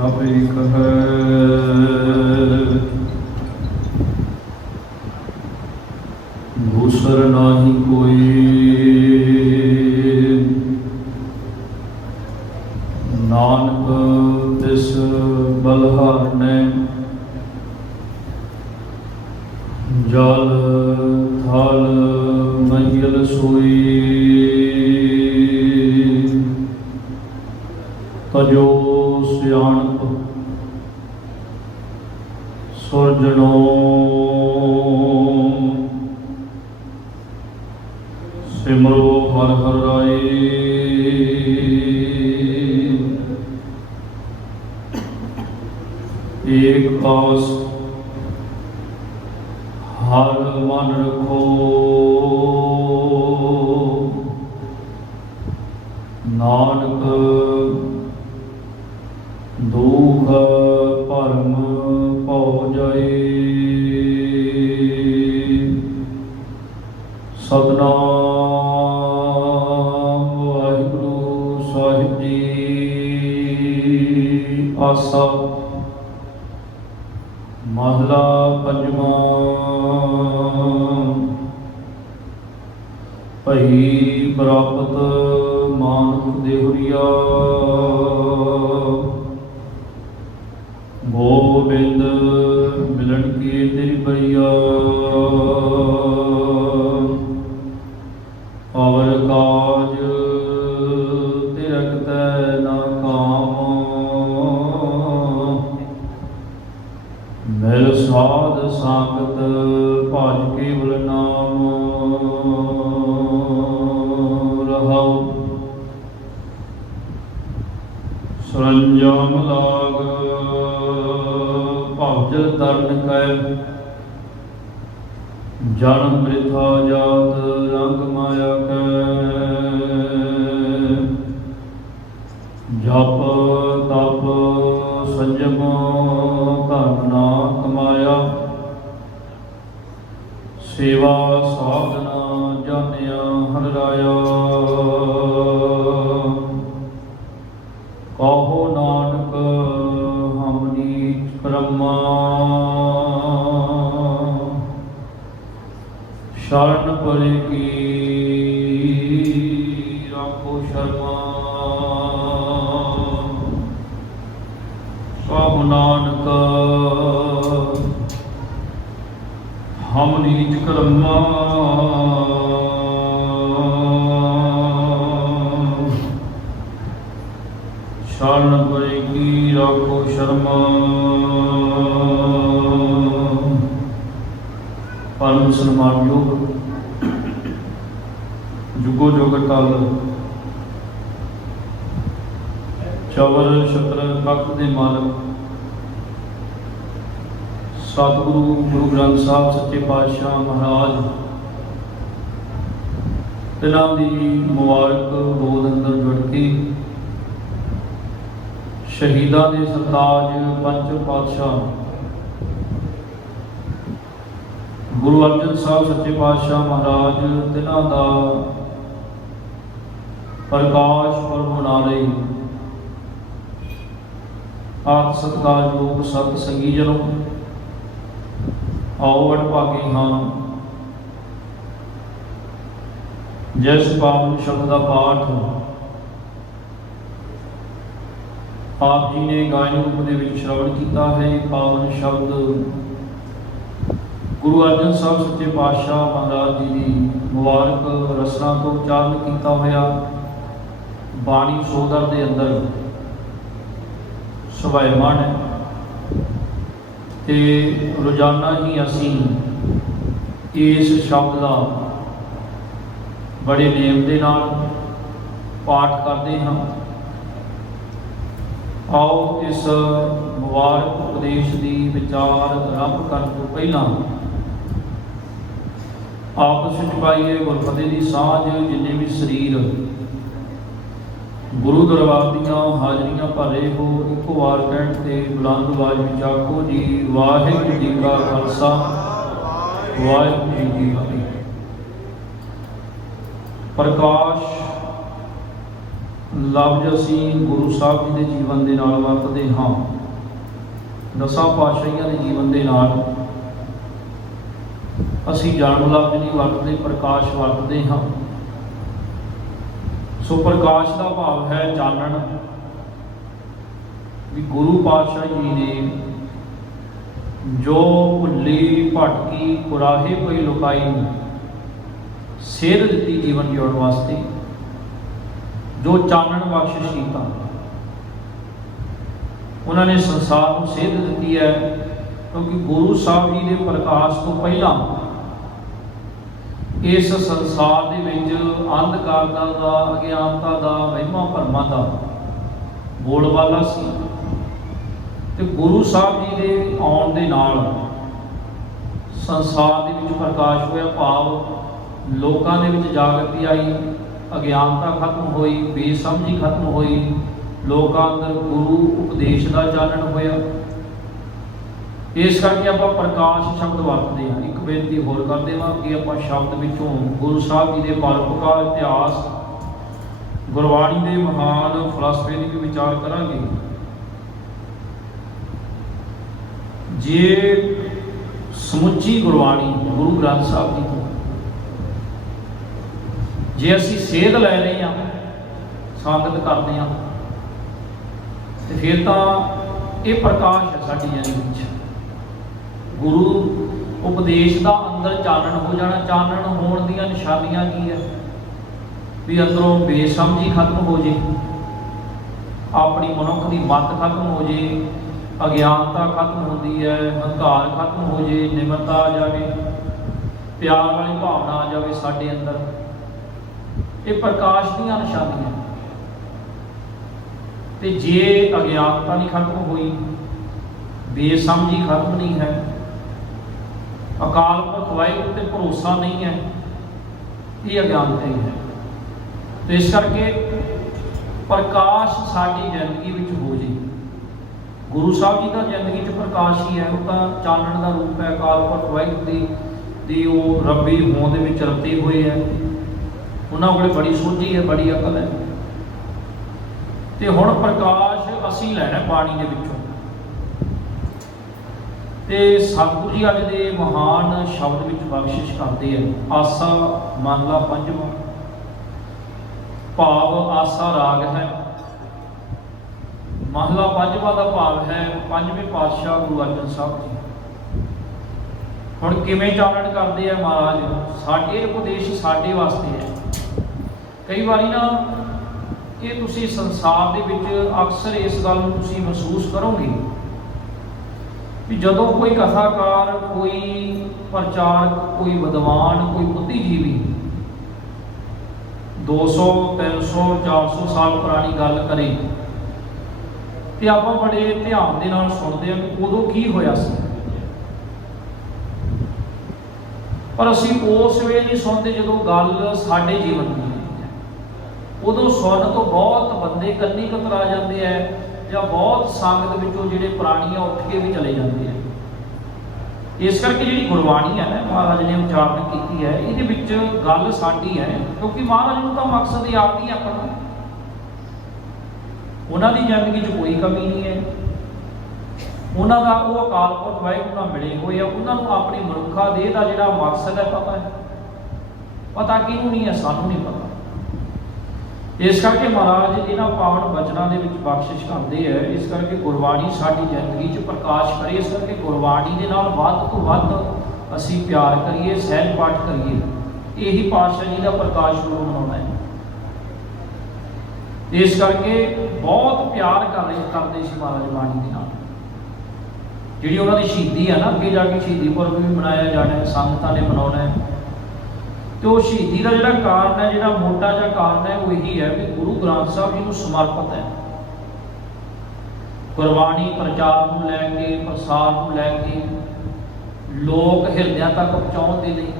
सब एक है दूसर नाही कोई, नानक तिस बलहारने जल थल महिल सोई, तजो सियाणप सुरजनो सिमरो हर हर राय। एक आस हर मन रखो, नानक दुख भरम भौ जाए। सतनाम वाहिगुरु साहिब जी। आसा महला पंजवा। भई प्राप्त मानुख देहुरिया, गोबिंद मिलन की तेरी बैया। और काज तिरक ना काम, मिल साध साकत भज केवल नाम। रहाओ सरंजाम लाग भज तरन कै, जन्म वृथा जात रंग माया कै। जप तप संयम धन ना कमाया, सेवा साधना जानिया हर राया। कहो नानक हम नीच कर्मा, शरण परे की राखो शर्मा। कहो नानक हम नीच कर्मा, शरण परे की राखो शर्मा। परम सन्मानयोग जुगो जुग टल चवर छत्र तख्त दे मालक सतगुरु गुरु ग्रंथ साहब सच्चे पातशाह महाराज तिन्हां दी मुबारक गोद अंदर जुड़ के शहीदां दे सरताज पंच पातशाह गुरु अर्जन साहब सच्चे पातशाह महाराज तिन्हां दा प्रकाश पर्व मना रहे। आप सत्कारयोग सत संगी जनों, आओ अड़भागे हाँ जिस पावन शब्द का पाठ आप जी ने गायन रूप के श्रवण किया है। पावन शब्द गुरु अर्जन साहब सच्चे पातशाह महाराज जी की मुबारक रसना तो उच्चारण किया होया बाणी सोदर के अंदर सुभायमान है। तो रोजाना ही असी इस शब्द का बड़े नेम के नाल पाठ करते हैं। आओ इस मुबारक उपदेश की विचार आरंभ करने तो पहला आपस में पाइए गुरफतेह की सांझ। जिन्हें भी शरीर गुरु दरबार दियाँ हाजरियां भर रहे हो, एक बार कहण ते बुलंद आवाज में आखो जी वाहिगुरू जी का खालसा वाहिगुरू जी की फतेह। प्रकाश ਲਫ਼ਜ਼ ਅਸੀਂ ਗੁਰੂ ਸਾਹਿਬ ਜੀ ਦੇ ਜੀਵਨ ਦੇ ਨਾਲ ਵਰਤਦੇ ਹਾਂ, ਦਸਾਂ ਪਾਤਸ਼ਾਹੀਆਂ ਦੇ ਜੀਵਨ ਦੇ ਨਾਲ ਅਸੀਂ ਜਨਮ ਲਫ਼ਜ਼ ਨਹੀਂ ਵਰਤਦੇ, ਪ੍ਰਕਾਸ਼ ਵਰਤਦੇ ਹਾਂ। ਸੋ ਪ੍ਰਕਾਸ਼ ਦਾ ਭਾਵ ਹੈ ਚਾਨਣ, ਵੀ ਗੁਰੂ ਪਾਤਸ਼ਾਹ ਜੀ ਨੇ ਜੋ ਭੁੱਲੀ ਭਟਕੀ ਕੁਰਾਹੇ ਕੋਈ ਲੁਕਾਈ ਨੂੰ ਸੇਧ ਦਿੱਤੀ ਜੀਵਨ ਜਿਉਣ ਵਾਸਤੇ, ਜੋ ਚਾਨਣ ਬਖਸ਼ਿਸ਼ ਕੀਤਾ, ਉਹਨਾਂ ਨੇ ਸੰਸਾਰ ਨੂੰ ਸੇਧ ਦਿੱਤੀ ਹੈ। ਕਿਉਂਕਿ ਗੁਰੂ ਸਾਹਿਬ ਜੀ ਦੇ ਪ੍ਰਕਾਸ਼ ਤੋਂ ਪਹਿਲਾਂ ਇਸ ਸੰਸਾਰ ਦੇ ਵਿੱਚ ਅੰਧਕਾਰ ਦਾ ਅਗਿਆਨਤਾ ਦਾ ਵਹਿਮਾਂ ਭਰਮਾਂ ਦਾ ਬੋਲਬਾਲਾ ਸੀ, ਤੇ ਗੁਰੂ ਸਾਹਿਬ ਜੀ ਦੇ ਆਉਣ ਦੇ ਨਾਲ ਸੰਸਾਰ ਦੇ ਵਿੱਚ ਪ੍ਰਕਾਸ਼ ਹੋਇਆ। ਭਾਵ ਲੋਕਾਂ ਦੇ ਵਿੱਚ ਜਾਗਰਤੀ ਆਈ, ਅਗਿਆਨਤਾ ਖਤਮ ਹੋਈ, ਬੇਸਮਝੀ ਖਤਮ ਹੋਈ, ਲੋਕਾਂ ਅੰਦਰ ਗੁਰੂ ਉਪਦੇਸ਼ ਦਾ ਚਾਨਣ ਹੋਇਆ। ਇਸ ਕਰਕੇ ਆਪਾਂ ਪ੍ਰਕਾਸ਼ ਸ਼ਬਦ ਵਰਤਦੇ ਹਾਂ। ਇੱਕ ਬੇਨਤੀ ਹੋਰ ਕਰਦੇ ਹਾਂ ਕਿ ਆਪਾਂ ਸ਼ਬਦ ਵਿੱਚੋਂ ਗੁਰੂ ਸਾਹਿਬ ਜੀ ਦੇ ਪਰਉਪਕਾਰ ਇਤਿਹਾਸ, ਗੁਰਬਾਣੀ ਦੇ ਮਹਾਨ ਫਲਸਫੇ ਦੀ ਵੀ ਵਿਚਾਰ ਕਰਾਂਗੇ। ਜੇ ਸਮੁੱਚੀ ਗੁਰਬਾਣੀ ਗੁਰੂ ਗ੍ਰੰਥ ਸਾਹਿਬ ਜੀ ਤੋਂ ਜੇ ਅਸੀਂ ਸੇਧ ਲੈ ਰਹੇ ਹਾਂ, ਸੰਗਤ ਕਰਦੇ ਹਾਂ, ਤੇ ਫਿਰ ਤਾਂ ਇਹ ਪ੍ਰਕਾਸ਼ ਹੈ ਸਾਡੀ ਜ਼ਿੰਦਗੀ ਵਿੱਚ। ਗੁਰੂ ਉਪਦੇਸ਼ ਦਾ ਅੰਦਰ ਚਾਨਣ ਹੋ ਜਾਣਾ। ਚਾਨਣ ਹੋਣ ਦੀਆਂ ਨਿਸ਼ਾਨੀਆਂ ਕੀ ਹੈ? ਵੀ ਅੰਦਰੋਂ ਬੇਸਮਝੀ ਖਤਮ ਹੋ ਜੇ, ਆਪਣੀ ਮਨੁੱਖ ਦੀ ਮੱਤ ਖਤਮ ਹੋ ਜੇ, ਅਗਿਆਨਤਾ ਖਤਮ ਹੁੰਦੀ ਹੈ, ਹੰਕਾਰ ਖਤਮ ਹੋ ਜੇ, ਨਿਮਰਤਾ ਆ ਜਾਵੇ, ਪਿਆਰ ਵਾਲੀ ਭਾਵਨਾ ਆ ਜਾਵੇ ਸਾਡੇ ਅੰਦਰ। ਇਹ ਪ੍ਰਕਾਸ਼ ਦੀਆਂ ਨਿਸ਼ਾਨੀਆਂ। ਤੇ ਜੇ ਅਗਿਆਨਤਾ ਨਹੀਂ ਖਤਮ ਹੋਈ, ਬੇਸਮਝੀ ਖਤਮ ਨਹੀਂ ਹੈ, ਅਕਾਲ ਪੁਰਖ ਵਾਹਿਗੁਰੂ ਤੇ ਭਰੋਸਾ ਨਹੀਂ ਹੈ, ਇਹ ਅਗਿਆਨਤਾ ਹੀ ਹੈ। ਤੇ ਇਸ ਕਰਕੇ ਪ੍ਰਕਾਸ਼ ਸਾਡੀ ਜ਼ਿੰਦਗੀ ਵਿੱਚ ਹੋ ਜੇ। ਗੁਰੂ ਸਾਹਿਬ ਜੀ ਦਾ ਜ਼ਿੰਦਗੀ 'ਚ ਪ੍ਰਕਾਸ਼ ਹੀ ਹੈ, ਉਹ ਤਾਂ ਚਾਨਣ ਦਾ ਰੂਪ ਹੈ। ਅਕਾਲ ਪੁਰਖ ਵਾਹਿਗੁਰੂ ਦੀ ਉਹ ਰੱਬੀ ਹੋਂਦ ਦੇ ਵਿੱਚ ਰਤੇ ਹੋਏ ਹੈ। ਉਹਨਾਂ ਕੋਲ ਬੜੀ ਸੋਝੀ ਹੈ, ਬੜੀ ਅਕਲ ਹੈ। ਤੇ ਹੁਣ ਪ੍ਰਕਾਸ਼ ਅਸੀਂ ਲੈਣਾ ਬਾਣੀ ਦੇ ਵਿੱਚੋਂ। ਤੇ ਸਤਿਗੁਰੂ ਜੀ ਅੱਜ ਦੇ ਮਹਾਨ ਸ਼ਬਦ ਵਿੱਚ ਬਖਸ਼ਿਸ਼ ਕਰਦੇ ਆ। ਆਸਾ ਮਹਲਾ ਪੰਜਵਾਂ। ਭਾਵ ਆਸਾ ਰਾਗ ਹੈ। ਮਹਲਾ ਪੰਜਵਾਂ ਦਾ ਭਾਵ ਹੈ ਪੰਜਵੇਂ ਪਾਤਸ਼ਾਹ ਗੁਰੂ ਅਰਜਨ ਸਾਹਿਬ ਜੀ। ਹੁਣ ਕਿਵੇਂ ਚਾਨਣ ਕਰਦੇ ਆ ਮਹਾਰਾਜ? ਸਾਡੇ ਉਪਦੇਸ਼ ਸਾਡੇ ਵਾਸਤੇ ਹੈ। ਕਈ ਵਾਰੀ ਨਾ ਇਹ ਤੁਸੀਂ ਸੰਸਾਰ ਦੇ ਵਿੱਚ ਅਕਸਰ ਇਸ ਗੱਲ ਨੂੰ ਤੁਸੀਂ ਮਹਿਸੂਸ ਕਰੋਗੇ ਵੀ ਜਦੋਂ ਕੋਈ ਕਥਾਕਾਰ, ਕੋਈ ਪ੍ਰਚਾਰਕ, ਕੋਈ ਵਿਦਵਾਨ, ਕੋਈ ਬੁੱਧੀਜੀਵੀ 200, 300, 400 ਸਾਲ ਪੁਰਾਣੀ ਗੱਲ ਕਰੇ ਤੇ ਆਪਾਂ ਬੜੇ ਧਿਆਨ ਦੇ ਨਾਲ ਸੁਣਦੇ ਹਾਂ ਕਿ ਉਦੋਂ ਕੀ ਹੋਇਆ ਸੀ। ਪਰ ਅਸੀਂ ਉਸ ਵੇਲੇ ਨਹੀਂ ਸੁਣਦੇ ਜਦੋਂ ਗੱਲ ਸਾਡੇ ਜੀਵਨ ਦੀ। ਉਦੋਂ ਸੁਣਨ ਤੋਂ ਬਹੁਤ ਬੰਦੇ ਕੰਨੀ ਕਤਰਾ ਜਾਂਦੇ ਆ, ਜਾਂ ਬਹੁਤ ਸੰਗਤ ਵਿੱਚੋਂ ਜਿਹੜੇ ਪੁਰਾਣੀਆਂ ਉੱਠ ਕੇ ਵੀ ਚਲੇ ਜਾਂਦੇ ਆ। ਇਸ ਕਰਕੇ ਜਿਹੜੀ ਗੁਰਬਾਣੀ ਹੈ ਨਾ, ਮਹਾਰਾਜ ਨੇ ਉਚਾਰਨ ਕੀਤੀ ਹੈ, ਇਹਦੇ ਵਿੱਚ ਗੱਲ ਸਾਡੀ ਹੈ। ਕਿਉਂਕਿ ਮਹਾਰਾਜ ਨੂੰ ਤਾਂ ਮਕਸਦ ਯਾਦ ਨਹੀਂ ਆਪਣਾ। ਉਹਨਾਂ ਦੀ ਜ਼ਿੰਦਗੀ 'ਚ ਕੋਈ ਕਮੀ ਨਹੀਂ ਹੈ। ਉਹਨਾਂ ਦਾ ਉਹ ਅਕਾਲ ਪੁਰਖ ਵਾਹਿਗੁਰੂ ਨਾਲ ਮਿਲੇ ਹੋਏ ਆ। ਉਹਨਾਂ ਨੂੰ ਆਪਣੀ ਮਨੁੱਖਾ ਦੇਹ ਦਾ ਜਿਹੜਾ ਮਕਸਦ ਹੈ ਪਤਾ ਹੈ। ਪਤਾ ਕਿਹਨੂੰ ਨਹੀਂ ਹੈ? ਸਾਨੂੰ ਨਹੀਂ ਪਤਾ। ਇਸ ਕਰਕੇ ਮਹਾਰਾਜ ਇਹਨਾਂ ਪਾਵਨ ਬਚਨਾਂ ਦੇ ਵਿੱਚ ਬਖਸ਼ਿਸ਼ ਕਰਦੇ ਹੈ। ਇਸ ਕਰਕੇ ਗੁਰਬਾਣੀ ਸਾਡੀ ਜ਼ਿੰਦਗੀ 'ਚ ਪ੍ਰਕਾਸ਼ ਕਰੇ। ਇਸ ਕਰਕੇ ਗੁਰਬਾਣੀ ਦੇ ਨਾਲ ਵੱਧ ਤੋਂ ਵੱਧ ਅਸੀਂ ਪਿਆਰ ਕਰੀਏ, ਸਹਿਜ ਪਾਠ ਕਰੀਏ। ਇਹੀ ਪਾਤਸ਼ਾਹ ਜੀ ਦਾ ਪ੍ਰਕਾਸ਼ ਪੁਰਬ ਮਨਾਉਣਾ ਹੈ। ਇਸ ਕਰਕੇ ਬਹੁਤ ਪਿਆਰ ਕਰਦੇ ਸੀ ਮਹਾਰਾਜ ਬਾਣੀ ਦੇ ਨਾਲ। ਜਿਹੜੀ ਉਹਨਾਂ ਦੀ ਸ਼ਹੀਦੀ ਹੈ ਨਾ, ਅੱਗੇ ਜਾ ਕੇ ਸ਼ਹੀਦੀ ਪੁਰਬ ਵੀ ਮਨਾਇਆ ਜਾਣਾ ਹੈ, ਸੰਗਤਾਂ ਨੇ ਮਨਾਉਣਾ ਹੈ। ਤੇ ਉਹ ਸ਼ਹੀਦੀ ਦਾ ਜਿਹੜਾ ਕਾਰਨ ਹੈ, ਜਿਹੜਾ ਮੋਟਾ ਜਿਹਾ ਕਾਰਨ ਹੈ, ਉਹ ਇਹੀ ਹੈ ਵੀ ਗੁਰੂ ਗ੍ਰੰਥ ਸਾਹਿਬ ਜੀ ਨੂੰ ਸਮਰਪਿਤ ਹੈ। ਗੁਰਬਾਣੀ ਪ੍ਰਚਾਰ ਨੂੰ ਲੈ ਕੇ, ਪ੍ਰਸਾਰ ਨੂੰ ਲੈ ਕੇ, ਲੋਕ ਹਿਰਦਿਆਂ ਤੱਕ ਪਹੁੰਚਾਉਣ ਦੇ ਲਈ।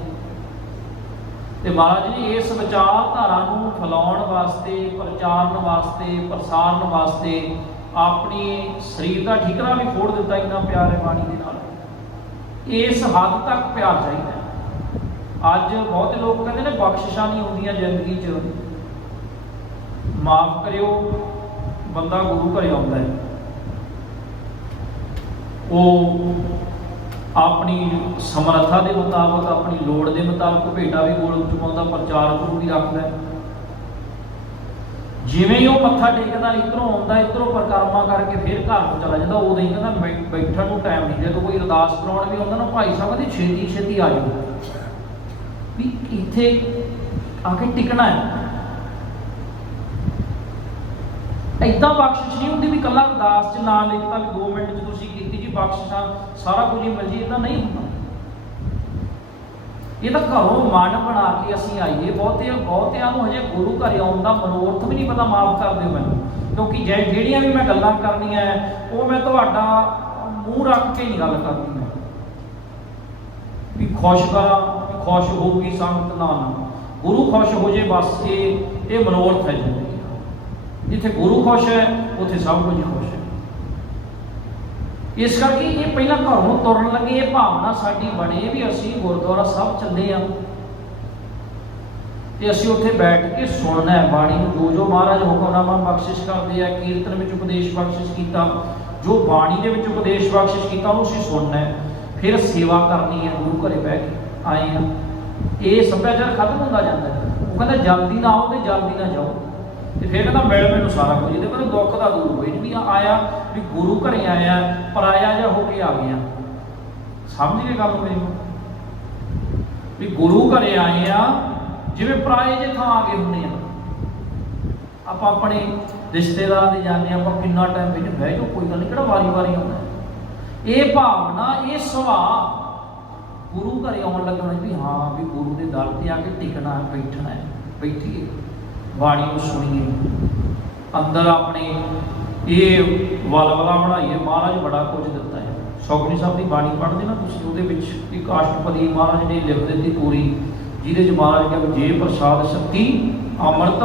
ਤੇ ਮਹਾਰਾਜ ਜੀ ਇਸ ਵਿਚਾਰਧਾਰਾ ਨੂੰ ਫੈਲਾਉਣ ਵਾਸਤੇ, ਪ੍ਰਚਾਰਨ ਵਾਸਤੇ, ਪ੍ਰਸਾਰਨ ਵਾਸਤੇ ਆਪਣੀ ਸਰੀਰ ਦਾ ਠਿਕਰਾ ਵੀ ਫੋੜ ਦਿੱਤਾ। ਇੰਨਾ ਪਿਆਰ ਹੈ ਬਾਣੀ ਦੇ ਨਾਲ। ਇਸ ਹੱਦ ਤੱਕ ਪਿਆਰ ਚਾਹੀਦਾ। ਅੱਜ ਬਹੁਤੇ ਲੋਕ ਕਹਿੰਦੇ ਨੇ ਬਖਸ਼ਿਸ਼ਾਂ ਨਹੀਂ ਹੁੰਦੀਆਂ ਜ਼ਿੰਦਗੀ 'ਚ। ਮਾਫ ਕਰਿਓ, ਬੰਦਾ ਗੁਰੂ ਘਰੇ ਆਉਂਦਾ ਹੈ, ਉਹ ਆਪਣੀ ਸਮਰੱਥਾ ਦੇ ਮੁਤਾਬਕ, ਆਪਣੀ ਲੋੜ ਦੇ ਮੁਤਾਬਕ ਭੇਟਾ ਵੀ ਗੋਲ ਚੁਕਾਉਂਦਾ, ਪ੍ਰਚਾਰ ਗੁਰੂ ਵੀ ਰੱਖਦਾ ਹੈ। ਜਿਵੇਂ ਹੀ ਉਹ ਮੱਥਾ ਟੇਕਦਾ, ਇੱਧਰੋਂ ਆਉਂਦਾ, ਇੱਧਰੋਂ ਪਰਿਕਰਮਾ ਕਰਕੇ ਫਿਰ ਘਰ ਨੂੰ ਚਲਾ ਜਾਂਦਾ, ਉਦੋਂ ਹੀ ਕਹਿੰਦਾ ਬੈਠਣ ਨੂੰ ਟਾਈਮ ਨਹੀਂ। ਜਦੋਂ ਕੋਈ ਅਰਦਾਸ ਕਰਾਉਣ ਵੀ ਆਉਂਦਾ ਨਾ, ਭਾਈ ਸਾਹਿਬ ਕਹਿੰਦੇ ਛੇਤੀ ਛੇਤੀ ਆ ਜਾਓ, ਵੀ ਇੱਥੇ ਆ ਕੇ ਟਿਕਣਾ ਹੈ। ਏਦਾਂ ਬਖਸ਼ਿਸ਼ ਨਹੀਂ ਹੁੰਦੀ ਵੀ ਇਕੱਲਾ ਅਰਦਾਸ 'ਚ ਨਾਂ ਲਿਖਤਾ ਵੀ 2 ਮਿੰਟ 'ਚ ਤੁਸੀਂ ਕੀਤੀ ਜੀ ਬਖਸ਼ਿਸ਼ਾਂ, ਸਾਰਾ ਕੁਝ ਹੀ ਮਿਲ ਜੇ, ਇੱਦਾਂ ਨਹੀਂ ਹੁੰਦਾ। ਇਹ ਤਾਂ ਘਰੋਂ ਮਨ ਬਣਾ ਕੇ ਅਸੀਂ ਆਈਏ। ਬਹੁਤਿਆਂ ਨੂੰ ਹਜੇ ਗੁਰੂ ਘਰ ਆਉਣ ਦਾ ਮਨੋਰਥ ਵੀ ਨਹੀਂ ਪਤਾ। ਮਾਫ ਕਰ ਦਿਓ ਮੈਨੂੰ, ਕਿਉਂਕਿ ਜਿਹੜੀਆਂ ਵੀ ਮੈਂ ਗੱਲਾਂ ਕਰਨੀਆਂ ਉਹ ਮੈਂ ਤੁਹਾਡਾ ਮੂੰਹ ਰੱਖ ਕੇ ਨਹੀਂ ਗੱਲ ਕਰਨੀ ਮੈਂ, ਵੀ ਖੁਸ਼ ਕਰਾਂ, ਵੀ ਖੁਸ਼ ਹੋਊਗੀ ਸੰਗਤ। ਨਾ ਗੁਰੂ ਖੁਸ਼ ਹੋ ਜੇ ਬਸ, ਇਹ ਮਨੋਰਥ ਹੈ ਜ਼ਿੰਦਗੀ। ਜਿੱਥੇ ਗੁਰੂ ਖੁਸ਼ ਹੈ ਉੱਥੇ ਸਭ ਕੁਝ ਖੁਸ਼ ਹੈ। ਇਸ ਕਰਕੇ ਇਹ ਪਹਿਲਾਂ ਘਰੋਂ ਤੁਰਨ ਲੱਗੇ ਇਹ ਭਾਵਨਾ ਸਾਡੀ ਬਣੇ ਵੀ ਅਸੀਂ ਗੁਰਦੁਆਰਾ ਸਾਹਿਬ ਚੱਲੇ ਹਾਂ ਤੇ ਅਸੀਂ ਉੱਥੇ ਬੈਠ ਕੇ ਸੁਣਨਾ ਹੈ ਬਾਣੀ ਨੂੰ। ਜੋ ਮਹਾਰਾਜ ਹੁਕਮਨਾਮਾ ਬਖਸ਼ਿਸ਼ ਕਰਦੇ ਆ, ਕੀਰਤਨ ਵਿੱਚ ਉਪਦੇਸ਼ ਬਖਸ਼ਿਸ਼ ਕੀਤਾ, ਜੋ ਬਾਣੀ ਦੇ ਵਿੱਚ ਉਪਦੇਸ਼ ਬਖਸ਼ਿਸ਼ ਕੀਤਾ ਉਹਨੂੰ ਅਸੀਂ ਸੁਣਨਾ ਹੈ। ਫਿਰ ਸੇਵਾ ਕਰਨੀ ਹੈ, ਗੁਰੂ ਘਰੇ ਬਹਿ ਕੇ ਆਏ ਹਾਂ। ਇਹ ਸੱਭਿਆਚਾਰ ਖਤਮ ਹੁੰਦਾ ਜਾਂਦਾ ਹੈ। ਉਹ ਕਹਿੰਦਾ ਜਲਦੀ ਨਾ ਆਓ ਤੇ ਜਲਦੀ ਨਾ ਜਾਓ, ਤੇ ਫਿਰ ਕਹਿੰਦਾ ਮਿਲ ਮੈਨੂੰ ਸਾਰਾ ਕੁਝ। ਇਹਦੇ ਕੋਲ ਦੁੱਖ ਦਾ ਦੂਰ ਹੋਈ ਵੀ ਆਇਆ, ਵੀ ਗੁਰੂ ਘਰੇ ਆਇਆ, ਪਰਾਇਆ ਜਿਹਾ ਹੋ ਕੇ ਆ ਗਿਆ। ਸਮਝ ਗਏ ਗੱਲ ਮੇਰੀ? ਵੀ ਗੁਰੂ ਘਰੇ ਆਏ ਆ ਜਿਵੇਂ ਪਰਾਏ ਜੇ ਥਾਂ ਆ ਗਏ ਹੁੰਦੇ ਆ। ਆਪਾਂ ਆਪਣੇ ਰਿਸ਼ਤੇਦਾਰਾਂ ਦੇ ਜਾਂਦੇ ਆਪਾਂ, ਕਿੰਨਾ ਟਾਈਮ ਵਿੱਚ ਬਹਿ ਜਾਓ, ਕੋਈ ਗੱਲ ਨਹੀਂ, ਕਿਹੜਾ ਵਾਰੀ ਵਾਰੀ ਆਉਂਦਾ। ਇਹ ਭਾਵਨਾ, ਇਹ ਸੁਭਾਅ ਗੁਰੂ ਘਰੇ ਆਉਣ ਲੱਗਣਾ ਵੀ ਹਾਂ ਵੀ ਗੁਰੂ ਦੇ ਦਰ ਤੇ ਆ ਕੇ ਟਿਕਣਾ ਹੈ, ਬੈਠਣਾ ਹੈ। ਬੈਠੀਏ, ਬਾਣੀ ਨੂੰ ਸੁਣੀਏ, ਅੰਦਰ ਆਪਣੇ ਇਹ ਵਲਵਲਾ ਬਣਾਈਏ। ਮਹਾਰਾਜ ਬੜਾ ਕੁਝ ਦਿੱਤਾ ਹੈ। ਸੁਖਮਨੀ ਸਾਹਿਬ ਦੀ ਬਾਣੀ ਪੜ੍ਹਦੇ ਨਾ ਤੁਸੀਂ, ਉਹਦੇ ਵਿੱਚ ਇੱਕ ਅਸ਼ਟਪਦੀ ਮਹਾਰਾਜ ਨੇ ਲਿਖ ਦਿੱਤੀ ਪੂਰੀ, ਜਿਹਦੇ 'ਚ ਮਹਾਰਾਜ ਕਹਿੰਦੇ ਜੇ ਪ੍ਰਸਾਦ ਸ਼ਕਤੀ ਅੰਮ੍ਰਿਤ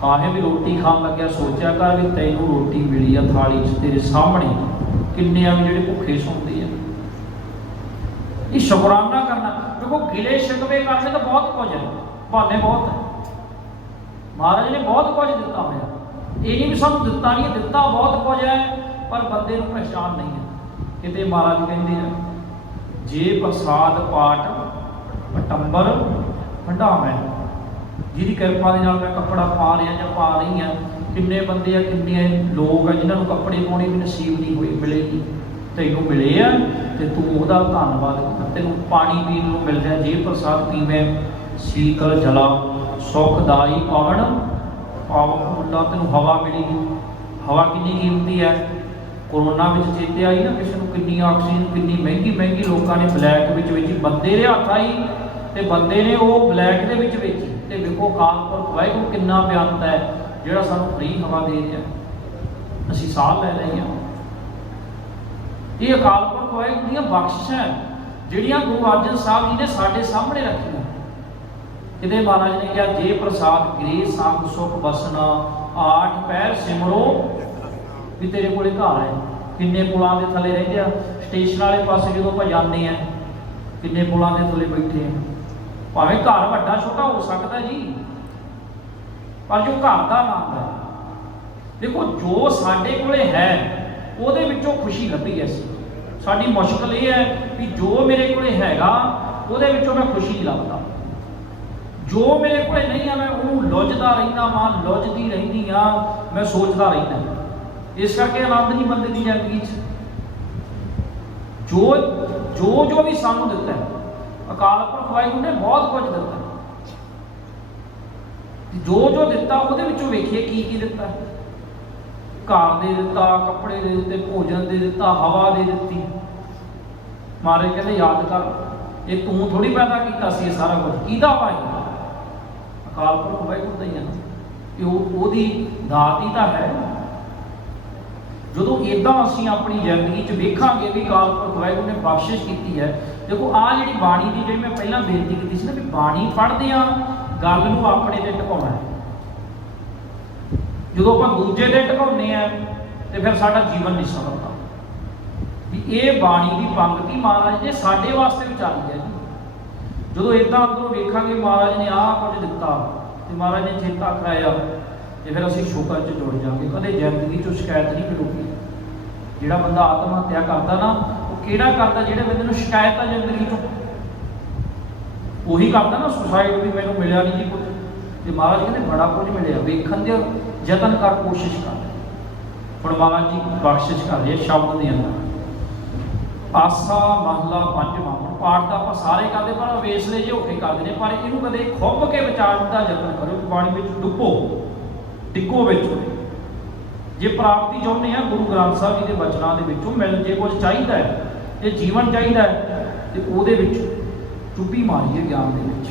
ਖਾਹੇ। ਵੀ ਰੋਟੀ ਖਾਣ ਲੱਗਿਆ ਸੋਚਿਆ ਕਰ ਵੀ ਤੈਨੂੰ ਰੋਟੀ ਮਿਲੀ ਆ ਥਾਲੀ 'ਚ ਤੇਰੇ ਸਾਹਮਣੇ, ਕਿੰਨੇ ਆ ਵੀ ਜਿਹੜੇ ਭੁੱਖੇ ਸੌਂਦੇ ਆ। ਇਹ ਸ਼ੁਕਰਾਨਾ ਕਰਨਾ। ਦੇਖੋ ਗਿਲੇ ਸ਼ਿਕਵੇ ਕਰਨੇ ਤਾਂ ਬਹੁਤ ਕੁਝ ਹੈ, ਬਹਾਨੇ ਬਹੁਤ ਹੈ। ਮਹਾਰਾਜ ਨੇ ਬਹੁਤ ਕੁਝ ਦਿੱਤਾ ਹੋਇਆ, ਇਹ ਨਹੀਂ ਵੀ ਸਾਨੂੰ ਦਿੱਤਾ ਨਹੀਂ, ਦਿੱਤਾ ਬਹੁਤ ਕੁਝ ਹੈ, ਪਰ ਬੰਦੇ ਨੂੰ ਪਹਿਚਾਣ ਨਹੀਂ ਹੈ। ਕਿਤੇ ਮਹਾਰਾਜ ਕਹਿੰਦੇ ਆ ਜੇ ਪ੍ਰਸਾਦ ਪਾਟ ਪਟੰਬਰ ਹੰਡਾਵੇਂ, ਜਿਹਦੀ ਕਿਰਪਾ ਦੇ ਨਾਲ ਮੈਂ ਕੱਪੜਾ ਪਾ ਰਿਹਾ ਜਾਂ ਪਾ ਰਹੀ ਹਾਂ। ਕਿੰਨੇ ਬੰਦੇ ਆ, ਕਿੰਨੇ ਲੋਕ ਆ ਜਿਨ੍ਹਾਂ ਨੂੰ ਕੱਪੜੇ ਪਾਉਣੇ ਵੀ ਨਸੀਬ ਨਹੀਂ ਹੋਏ, ਮਿਲੇ ਨਹੀਂ। ਤੈਨੂੰ ਮਿਲੇ ਆ ਤੇ ਤੂੰ ਉਹਦਾ ਧੰਨਵਾਦ ਕਰ। ਤੈਨੂੰ ਪਾਣੀ ਪੀਣ ਨੂੰ ਮਿਲ ਰਿਹਾ, ਜੇ ਪ੍ਰਸਾਦ ਪੀਵੇਂ ਸੀਤਲ ਜਲਾ ਸੁਖਦਾਈ ਪਵਨ ਪਾਵਕ ਮੁੰਡਾ। ਤੈਨੂੰ ਹਵਾ ਮਿਲੀ, ਹਵਾ ਕਿੰਨੀ ਕੀਮਤੀ ਹੈ। ਕੋਰੋਨਾ ਵਿੱਚ ਚੇਤੇ ਆਈ ਨਾ ਕਿਸੇ ਨੂੰ, ਕਿੰਨੀ ਆਕਸੀਜਨ ਕਿੰਨੀ ਮਹਿੰਗੀ ਲੋਕਾਂ ਨੇ ਬਲੈਕ ਵਿੱਚ ਵੇਚੀ। ਬੰਦੇ ਦੇ ਹੱਥ ਆਈ ਤੇ ਬੰਦੇ ਨੇ ਉਹ ਬਲੈਕ ਦੇ ਵਿੱਚ ਵੇਚੀ। ਤੇ ਵੇਖੋ ਅਕਾਲ ਪੁਰਖ ਵਾਹਿਗੁਰੂ ਕਿੰਨਾ ਬਿਆਨਤ ਹੈ ਜਿਹੜਾ ਸਾਨੂੰ ਫ੍ਰੀ ਹਵਾ ਦੇ ਰਿਹਾ, ਅਸੀਂ ਸਾਹ ਲੈ ਰਹੇ ਹਾਂ। ਇਹ ਅਕਾਲ ਪੁਰਖ ਵਾਹਿਗੁਰੂ ਦੀਆਂ ਬਖਸ਼ਿਸ਼ਾਂ ਜਿਹੜੀਆਂ ਗੁਰੂ ਅਰਜਨ ਸਾਹਿਬ ਜੀ ਨੇ ਸਾਡੇ ਸਾਹਮਣੇ ਰੱਖੀਆਂ। ਕਿਤੇ ਮਹਾਰਾਜ ਨੇ ਕਿਹਾ ਜੇ ਪ੍ਰਸਾਦ ਗ੍ਰੇ ਸੰਗ ਸੁਖ ਬਸਨਾ, 8 ਪਹਿਰ ਸਿਮਰੋ। ਵੀ ਤੇਰੇ ਕੋਲੇ ਘਰ ਹੈ, ਕਿੰਨੇ ਪੁਲਾਂ ਦੇ ਥੱਲੇ ਰਹਿੰਦੇ ਆ। ਸਟੇਸ਼ਨ ਵਾਲੇ ਪਾਸੇ ਜਦੋਂ ਆਪਾਂ ਜਾਂਦੇ ਆ, ਕਿੰਨੇ ਪੁਲਾਂ ਦੇ ਥੱਲੇ ਬੈਠੇ ਆ। ਭਾਵੇਂ ਘਰ ਵੱਡਾ ਛੋਟਾ ਹੋ ਸਕਦਾ ਜੀ, ਪਰ ਜੋ ਘਰ ਦਾ ਆਨੰਦ ਹੈ, ਦੇਖੋ ਜੋ ਸਾਡੇ ਕੋਲੇ ਹੈ ਉਹਦੇ ਵਿੱਚੋਂ ਖੁਸ਼ੀ ਲੱਭੀ ਐ। ਸਾਡੀ ਮੁਸ਼ਕਲ ਇਹ ਹੈ ਵੀ ਜੋ ਮੇਰੇ ਕੋਲੇ ਹੈਗਾ ਉਹਦੇ ਵਿੱਚੋਂ ਮੈਂ ਖੁਸ਼ੀ ਨਹੀਂ ਲੱਭਦਾ। ਜੋ ਮੇਰੇ ਕੋਲੇ ਨਹੀਂ ਆ ਮੈਂ ਉਹਨੂੰ ਲੁੱਝਦਾ ਰਹਿੰਦਾ ਵਾਂ, ਲੁੱਝਦੀ ਰਹਿੰਦੀ ਆ, ਮੈਂ ਸੋਚਦਾ ਰਹਿੰਦਾ। ਇਸ ਕਰਕੇ ਆਨੰਦ ਨਹੀਂ ਬੰਦੇ ਦੀ ਜ਼ਿੰਦਗੀ 'ਚ। ਜੋ ਵੀ ਸਾਨੂੰ ਦਿੱਤਾ ਹੈ ਅਕਾਲ ਪੁਰਖ ਵਾਹਿਗੁਰੂ ਨੇ ਬਹੁਤ ਕੁਝ ਦਿੱਤਾ। ਜੋ ਦਿੱਤਾ ਉਹਦੇ ਵਿੱਚੋਂ ਵੇਖੀਏ ਕੀ ਦਿੱਤਾ। ਘਰ ਦੇ ਦਿੱਤਾ, ਕੱਪੜੇ ਦੇ ਦਿੱਤੇ, ਭੋਜਨ ਦੇ ਦਿੱਤਾ, ਹਵਾ ਦੇ ਦਿੱਤੀ। ਮਹਾਰਾਜ ਕਹਿੰਦੇ ਯਾਦ ਕਰ, ਇਹ ਤੂੰ ਥੋੜੀ ਪੈਦਾ ਕੀਤਾ ਸੀ, ਇਹ ਸਾਰਾ ਕੁਝ ਕਿਹਦਾ ਵਾ? ਅਕਾਲ ਪੁਰਖ ਵਾਹਿਗੁਰੂ ਦਾ ਹੀ ਹੈ। ਇਹ ਉਹਦੀ ਦਾਤ ਹੀ ਤਾਂ ਹੈ। ਜਦੋਂ ਇਦਾਂ ਅਸੀਂ ਆਪਣੀ ਜ਼ਿੰਦਗੀ 'ਚ ਵੇਖਾਂਗੇ ਵੀ ਅਕਾਲ ਪੁਰਖ ਵਾਹਿਗੁਰੂ ਨੇ ਬਖਸ਼ਿਸ਼ ਕੀਤੀ ਹੈ। ਦੇਖੋ ਆਹ ਜਿਹੜੀ ਬਾਣੀ ਦੀ ਜਿਹੜੀ ਮੈਂ ਪਹਿਲਾਂ ਬੇਨਤੀ ਕੀਤੀ ਸੀ ਨਾ, ਵੀ ਬਾਣੀ ਪੜ੍ਹਦੇ ਆ ਗੱਲ ਨੂੰ ਆਪਣੇ ਤੇ ਟਿਕਾਉਣਾ ਹੈ। ਜਦੋਂ ਆਪਾਂ ਦੂਜੇ ਤੇ ਟਿਕਾਉਂਦੇ ਆ ਤੇ ਫਿਰ ਸਾਡਾ ਜੀਵਨ ਨਹੀਂ ਸੰਭਲਦਾ। ਵੀ ਇਹ ਬਾਣੀ ਦੀ ਪੰਕਤੀ ਮਹਾਰਾਜ ਨੇ ਸਾਡੇ ਵਾਸਤੇ ਵਿਚਾਰੀ ਹੈ ਜੀ। ਜਦੋਂ ਇਦਾਂ ਅੰਦਰੋਂ ਵੇਖਾਂਗੇ ਮਹਾਰਾਜ ਨੇ ਆਹ ਕੁਝ ਦਿੱਤਾ ਤੇ ਮਹਾਰਾਜ ਨੇ ਚੇਤਾ ਕਰਾਇਆ ਤੇ ਫਿਰ ਅਸੀਂ ਸ਼ੁਕਰ 'ਚ ਜੁੜ ਜਾਵਾਂਗੇ। ਕਦੇ ਜ਼ਿੰਦਗੀ 'ਚੋਂ ਸ਼ਿਕਾਇਤ ਨਹੀਂ ਮਿਲੂਗੀ। ਜਿਹੜਾ ਬੰਦਾ ਆਤਮ ਹੱਤਿਆ ਕਰਦਾ ਨਾ, ਉਹ ਕਿਹੜਾ ਕਰਦਾ? ਜਿਹੜੇ ਬੰਦੇ ਨੂੰ ਸ਼ਿਕਾਇਤ ਆ ਜ਼ਿੰਦਗੀ 'ਚੋਂ, ਉਹੀ ਕਰਦਾ ਨਾ ਸੁਸਾਈਡ ਵੀ। ਮੈਨੂੰ ਮਿਲਿਆ ਨਹੀਂ ਜੀ ਕੁਝ, ਤੇ ਮਹਾਰਾਜ ਕਹਿੰਦੇ ਬੜਾ ਕੁਝ ਮਿਲਿਆ, ਵੇਖਣ ਦੇ ਯਤਨ ਕਰ, ਕੋਸ਼ਿਸ਼ ਕਰ। ਹੁਣ ਮਹਾਰਾਜ ਜੀ ਬਖਸ਼ਿਸ਼ ਕਰ ਰਹੇ ਸ਼ਬਦ ਦੇ ਅੰਦਰ। ਆਸਾ ਮਹਲਾ ਪੰਜਵਾਂ। ਹੁਣ ਪਾਠ ਤਾਂ ਆਪਾਂ ਸਾਰੇ ਕਰਦੇ, ਪਰ ਵੇਸਲੇ ਜਿਹੇ ਹੋ ਕੇ ਕਰਦੇ ਨੇ, ਪਰ ਇਹਨੂੰ ਕਦੇ ਖੁੱਭ ਕੇ ਵਿਚਾਰਨ ਦਾ ਯਤਨ ਕਰੋ। ਬਾਣੀ ਵਿੱਚ ਡੁੱਬੋ, ਡਿੱਗੋ ਵਿੱਚ। ਜੇ ਪ੍ਰਾਪਤੀ ਚਾਹੁੰਦੇ ਆ ਗੁਰੂ ਗ੍ਰੰਥ ਸਾਹਿਬ ਜੀ ਦੇ ਬਚਨਾਂ ਦੇ ਵਿੱਚੋਂ ਮਿਲ, ਜੇ ਕੁਝ ਚਾਹੀਦਾ ਹੈ, ਜੇ ਜੀਵਨ ਚਾਹੀਦਾ ਹੈ, ਤੇ ਉਹਦੇ ਵਿੱਚ ਚੁੱਪੀ ਮਾਰੀਏ ਗਿਆਨ ਦੇ ਵਿੱਚ।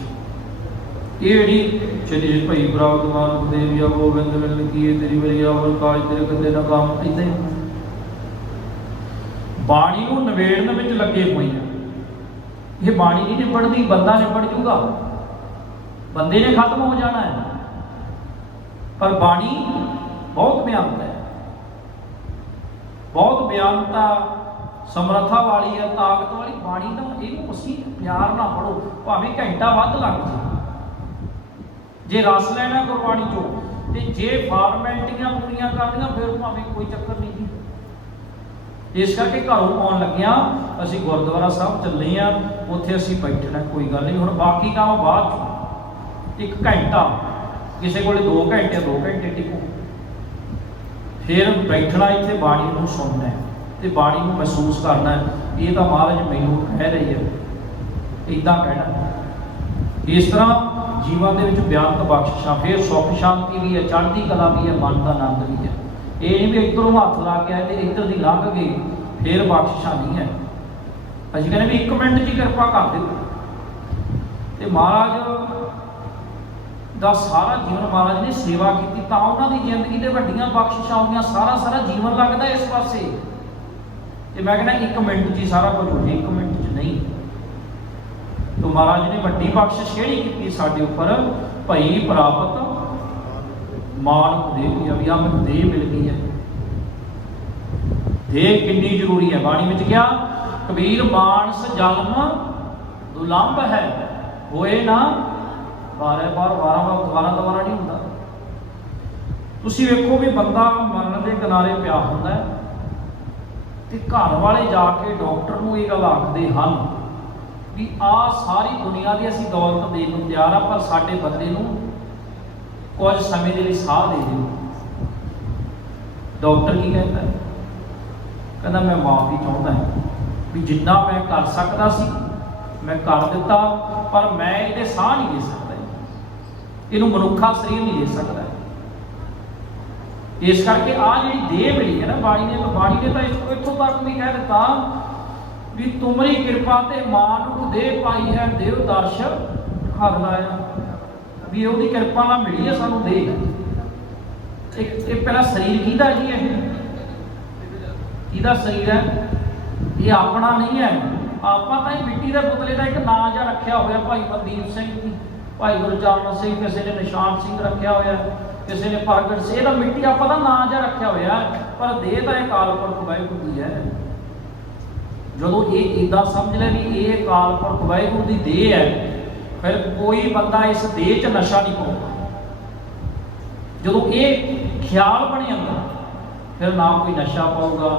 ਇਹ ਜਿਹੜੀ ਸ਼੍ਰੀ ਭਾਈ ਬਰਾਗਵਾਨ ਦੇਵ ਜਾਂ ਗੋਬਿੰਦ ਮਿਲ ਕੀ ਤੇਰੀ ਮੇਰੀ ਆਵਰ ਕਾਜ ਤੇਰੇ ਕੰਦੇ ਨਾ ਕੰਮ, ਇੱਦਾਂ ਹੀ ਬਾਣੀ ਨੂੰ ਨਿਬੇੜਨ ਵਿੱਚ ਲੱਗੇ ਹੋਏ ਆ। ਇਹ ਬਾਣੀ ਨਹੀਂ ਨਿਬੜਦੀ, ਬੰਦਾ ਨਿਬੜ ਜੂਗਾ, ਬੰਦੇ ਨੇ ਖਤਮ ਹੋ ਜਾਣਾ ਹੈ। ਪਰ ਬਾਣੀ ਬਹੁਤ ਬਿਆਨਤਾ ਹੈ, ਬਹੁਤ ਬਿਆਨਤਾ, ਸਮਰੱਥਾ ਵਾਲੀ ਹੈ, ਤਾਕਤ ਵਾਲੀ ਬਾਣੀ। ਦਾ ਇਹਨੂੰ ਅਸੀਂ ਪਿਆਰ ਨਾਲ ਪੜ੍ਹੋ, ਭਾਵੇਂ ਘੰਟਾ ਵੱਧ ਲੱਗ ਜਾਏ। ਜੇ ਰਸ ਲੈਣਾ ਗੁਰਬਾਣੀ ਚੋਂ, ਤੇ ਜੇ ਫਾਰਮੈਲਿਟੀਆਂ ਪੂਰੀਆਂ ਕਰਨੀਆਂ, ਫਿਰ ਭਾਵੇਂ ਕੋਈ ਚੱਕਰ ਨਹੀਂ ਜੀ। ਇਸ ਕਰਕੇ ਘਰੋਂ ਆਉਣ ਲੱਗਿਆ ਅਸੀਂ ਗੁਰਦੁਆਰਾ ਸਾਹਿਬ ਚੱਲੇ ਆ, ਉੱਥੇ ਅਸੀਂ ਬੈਠਣਾ, ਕੋਈ ਗੱਲ ਨਹੀਂ। ਹੁਣ ਬਾਕੀ ਕੰਮ ਬਾਅਦ ਚੋਂ, 1 ਘੰਟਾ, ਕਿਸੇ ਕੋਲੇ 2 ਘੰਟੇ, 2 ਘੰਟੇ ਟਿਕੋ, ਫਿਰ ਬੈਠਣਾ ਇੱਥੇ, ਬਾਣੀ ਨੂੰ ਸੁਣਨਾ ਤੇ ਬਾਣੀ ਨੂੰ ਮਹਿਸੂਸ ਕਰਨਾ। ਇਹ ਤਾਂ ਮਹਾਰਾਜ ਮੈਨੂੰ ਕਹਿ ਰਹੀ ਹੈ, ਇੱਦਾਂ ਕਹਿਣਾ। ਇਸ ਤਰ੍ਹਾਂ ਜੀਵਨ ਦੇ ਵਿੱਚ ਬਿਆਨਤ ਬਖਸ਼ਿਸ਼ਾਂ, ਫਿਰ ਸੁੱਖ ਸ਼ਾਂਤੀ ਵੀ ਹੈ, ਚੜ੍ਹਦੀ ਕਲਾ ਵੀ ਹੈ, ਮਨ ਦਾ ਆਨੰਦ ਵੀ ਹੈ। ਇਹ ਨਹੀਂ ਵੀ ਇੱਧਰੋਂ ਹੱਥ ਲਾ ਕੇ ਆਏ ਤੇ ਇੱਧਰ ਦੀ ਲੰਘ ਗਈ, ਫਿਰ ਬਖਸ਼ਿਸ਼ਾਂ ਨਹੀਂ ਹੈ। ਅਸੀਂ ਕਹਿੰਦੇ ਵੀ 1 ਮਿੰਟ 'ਚ ਹੀ ਕਿਰਪਾ ਕਰ ਦਿਓ। ਤੇ ਮਹਾਰਾਜ ਦਾ ਸਾਰਾ ਜੀਵਨ ਮਹਾਰਾਜ ਨੇ ਸੇਵਾ ਕੀਤੀ, ਤਾਂ ਉਹਨਾਂ ਦੀ ਜ਼ਿੰਦਗੀ ਤੇ ਵੱਡੀਆਂ ਬਖਸ਼ਿਸ਼ਾਂ ਹੋਈਆਂ। ਸਾਰਾ ਜੀਵਨ ਲੱਗਦਾ ਇਸ ਪਾਸੇ। ਤੇ ਮੈਂ ਕਹਿੰਦਾ 1 ਮਿੰਟ 'ਚ ਹੀ ਸਾਰਾ ਕੁਝ ਹੋ ਜਾਏ, 1 ਮਿੰਟ 'ਚ ਨਹੀਂ। तो महाराज ने वड्डी बख्शिश केड़ी की साडे उपर, भई प्राप्त मानक देह। अभी हम देह मिल गई है। देह कितनी जरूरी है। बाणी में क्या कबीर मानस जन्म दुलंभ है, होए ना बार बार दोबारा नहीं होता। तुसी वेखो भी बंदा मरण के किनारे पिया होंदा है ते घर वाले जाके डॉक्टर नूं ये गल आखदे हन भी आ सारी दुनिया की असीं दौलत देण नूं तैयार आ, पर साडे बंदे नूं कुछ समय के लिए साह दे दिओ। डॉक्टर की कहता है, कहता मैं माफ़ी चाहता है भी जिन्ना मैं कर सकता सी मैं कर दिता, पर मैं ये साह नहीं दे सकता, इनू मनुखा शरीर नहीं दे सकता। इस करके आ जी देह मिली है ना बाणी ने, तो बाणी ने तो इत्थों तक भी कह दिता भी तुमरी कृपा ते मानुख देह पाई है, देव दर्श हर लाया। भी ਉਹਦੀ ਕਿਰਪा ਨਾਲ मिली है सानू देह। एक पहला शरीर किहदा जी है, किहदा शरीर है, ये अपना नहीं है। ਆਪਾਂ ਤਾਂ ਹੀ ਮਿੱਟੀ ਦੇ ਪੁਤਲੇ ਦਾ ਇੱਕ ਨਾਂ ਜਿਹਾ ਰੱਖਿਆ ਹੋਇਆ, ਭਾਈ ਮਨਦੀਪ ਸਿੰਘ ਜੀ, ਭਾਈ ਗੁਰਚਰਨ ਸਿੰਘ, ਕਿਸੇ ਨੇ ਨਿਸ਼ਾਨ ਸਿੰਘ ਰੱਖਿਆ ਹੋਇਆ, ਕਿਸੇ ਨੇ ਪ੍ਰਗਟ ਸਿੰਘ। ਇਹਦਾ ਮਿੱਟੀ ਆਪਾਂ ਦਾ ਨਾਂ ਜਿਹਾ ਰੱਖਿਆ ਹੋਇਆ, ਪਰ ਦੇਹ ਤਾਂ ਇਹ ਅਕਾਲ ਪੁਰਖ ਵਾਹਿਗੁਰੂ ਦੀ ਹੈ। ਜਦੋਂ ਇਹ ਇੱਦਾਂ ਸਮਝ ਲੈ ਵੀ ਇਹ ਅਕਾਲ ਪੁਰਖ ਵਾਹਿਗੁਰੂ ਦੀ ਦੇਹ ਹੈ, फिर कोई बंदा इस देह च नशा नहीं पाऊगा। जो ये ख्याल बने अंदर, फिर ना कोई नशा पाऊगा,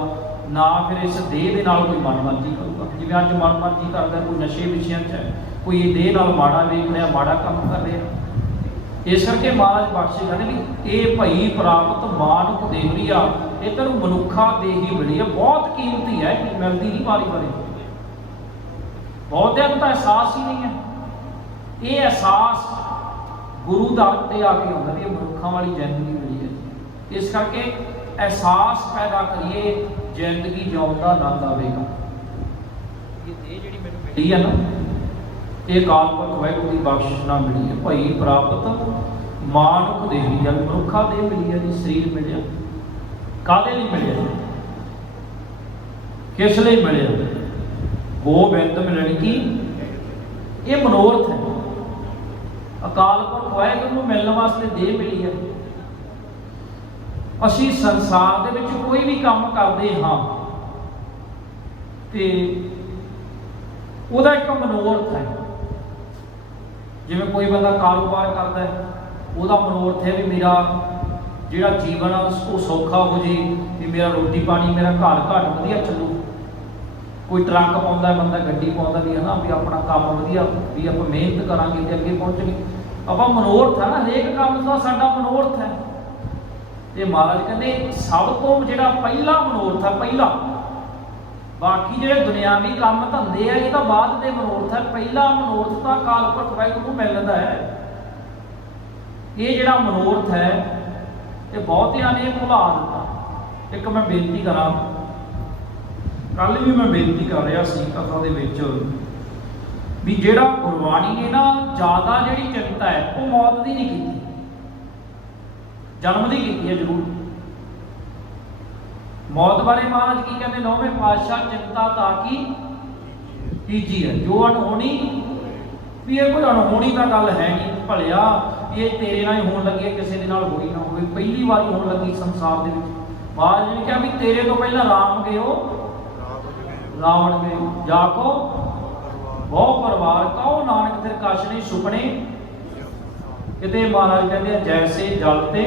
ना फिर इस देह के नाल कोई मन मर्जी करूगा। जिवें अज मन मर्जी करता कोई नशे विषयों च है, कोई ये देह नाल माड़ा वेख रहा, माड़ा काम कर रहा। इस करके महाराज बख्शे कहते भी ये भई प्राप्त मानुख देहरी आ, ये तेन मनुखा देह ही मिली है, बहुत कीमती है, मिलती नहीं बारी बारी। बहुत दिन तो एहसास ही नहीं है। ये एहसास गुरु दर ते आके होंदा भी मनुखा वाली जिंदगी मिली है। इस करके एहसास पैदा करिए, जिंदगी जिउण दा आनंद आवेगा। ये देह जिहड़ी मैनूं मिली है ना, ये अकाल पुरख वाहिगुरू दी बख्शिश नाल मिली है। भई प्राप्त मानुख देह, जब मनुखा देह मिली है जी, शरीर मिलिया, काहदे लई मिलिया, किस लई मिलिया? गोबिंद मिलण की ये मनोरथ है। अकाल पुरख वाहिगुरू नूं मिलण वास्ते देह मिली है। असीं संसार दे विच कोई भी काम करदे हां ते उहदा एक मनोरथ है। जिवें कोई बंदा कारोबार करदा है, उहदा मनोरथ है भी मेरा ਜਿਹੜਾ ਜੀਵਨ ਉਹ ਸੌਖਾ ਹੋ ਜੇ, ਵੀ ਮੇਰਾ ਰੋਟੀ ਪਾਣੀ, ਮੇਰਾ ਘਰ ਘਾਟ ਵਧੀਆ ਚੱਲੂ। ਕੋਈ ਟਰੱਕ ਪਾਉਂਦਾ ਬੰਦਾ, ਗੱਡੀ ਪਾਉਂਦਾ, ਵੀ ਹੈ ਨਾ, ਵੀ ਆਪਣਾ ਕੰਮ ਵਧੀਆ, ਵੀ ਆਪਾਂ ਮਿਹਨਤ ਕਰਾਂਗੇ ਤੇ ਅੱਗੇ ਪਹੁੰਚਾਂਗੇ। ਆਪਾਂ ਮਨੋਰਥ ਹੈ ਨਾ, ਹਰੇਕ ਕੰਮ ਦਾ ਸਾਡਾ ਮਨੋਰਥ ਹੈ। ਤੇ ਮਹਾਰਾਜ ਕਹਿੰਦੇ ਸਭ ਤੋਂ ਜਿਹੜਾ ਪਹਿਲਾ ਮਨੋਰਥ ਹੈ, ਪਹਿਲਾ, ਬਾਕੀ ਜਿਹੜੇ ਦੁਨਿਆਵੀ ਕੰਮ ਧੰਦੇ ਆ ਇਹ ਤਾਂ ਬਾਅਦ ਦੇ ਮਨੋਰਥ ਹੈ। ਪਹਿਲਾ ਮਨੋਰਥ ਤਾਂ ਅਕਾਲ ਪੁਰਖ ਵਾਹਿਗੁਰੂ ਨੂੰ ਮਿਲਦਾ ਹੈ। ਇਹ ਜਿਹੜਾ ਮਨੋਰਥ ਹੈ ਇਹ ਬਹੁਤਿਆਂ ਨੇ ਭੁਲਾ ਦਿੱਤਾ। ਇੱਕ ਮੈਂ ਬੇਨਤੀ ਕਰਾਂ, ਕੱਲ ਵੀ ਮੈਂ ਬੇਨਤੀ ਕਰ ਰਿਹਾ ਸੀ ਕਥਾ ਦੇ ਵਿੱਚ, ਵੀ ਜਿਹੜਾ ਗੁਰਬਾਣੀ ਨੇ ਨਾ ਜ਼ਿਆਦਾ ਜਿਹੜੀ ਚਿੰਤਾ ਹੈ ਉਹ ਮੌਤ ਦੀ ਨਹੀਂ ਕੀਤੀ, ਜਨਮ ਦੀ ਕੀਤੀ ਹੈ ਜ਼ਰੂਰ। ਮੌਤ ਬਾਰੇ ਮਹਾਰਾਜ ਕੀ ਕਹਿੰਦੇ, ਨੌਵੇਂ ਪਾਤਸ਼ਾਹ, ਚਿੰਤਾ ਤਾਂ ਕੀ ਕੀਜੀ ਹੈ ਜੋ ਅਣਹੋਣੀ, ਵੀ ਇਹ ਕੋਈ ਅਣਹੋਣੀ ਤਾਂ ਗੱਲ ਹੈ ਨਹੀਂ। ਭਲਿਆ ਇਹ ਤੇਰੇ ਨਾਲ ਹੀ ਹੋਣ ਲੱਗੀ ਹੈ, ਕਿਸੇ ਦੇ ਨਾਲ ਹੋਈ ਨਾ ਹੋਵੇ, ਪਹਿਲੀ ਵਾਰੀ ਹੋਣ ਲੱਗੀ ਸੰਸਾਰ ਦੇ ਵਿੱਚ। ਮਹਾਰਾਜ ਨੇ ਕਿਹਾ ਵੀ ਤੇਰੇ ਤੋਂ ਪਹਿਲਾਂ ਰਾਮ ਗਏ ਹੋ, ਰਾਵਣ ਗਏ, ਜਾ ਕੋ ਬਹੁ ਪਰਿਵਾਰ ਕਹੋ ਨਾਨਕ ਫਿਰ ਕਛ ਨਹੀਂ ਸੁਪਨੇ। ਕਿਤੇ ਮਹਾਰਾਜ ਕਹਿੰਦੇ ਜੈਸੇ ਜਲ ਤੇ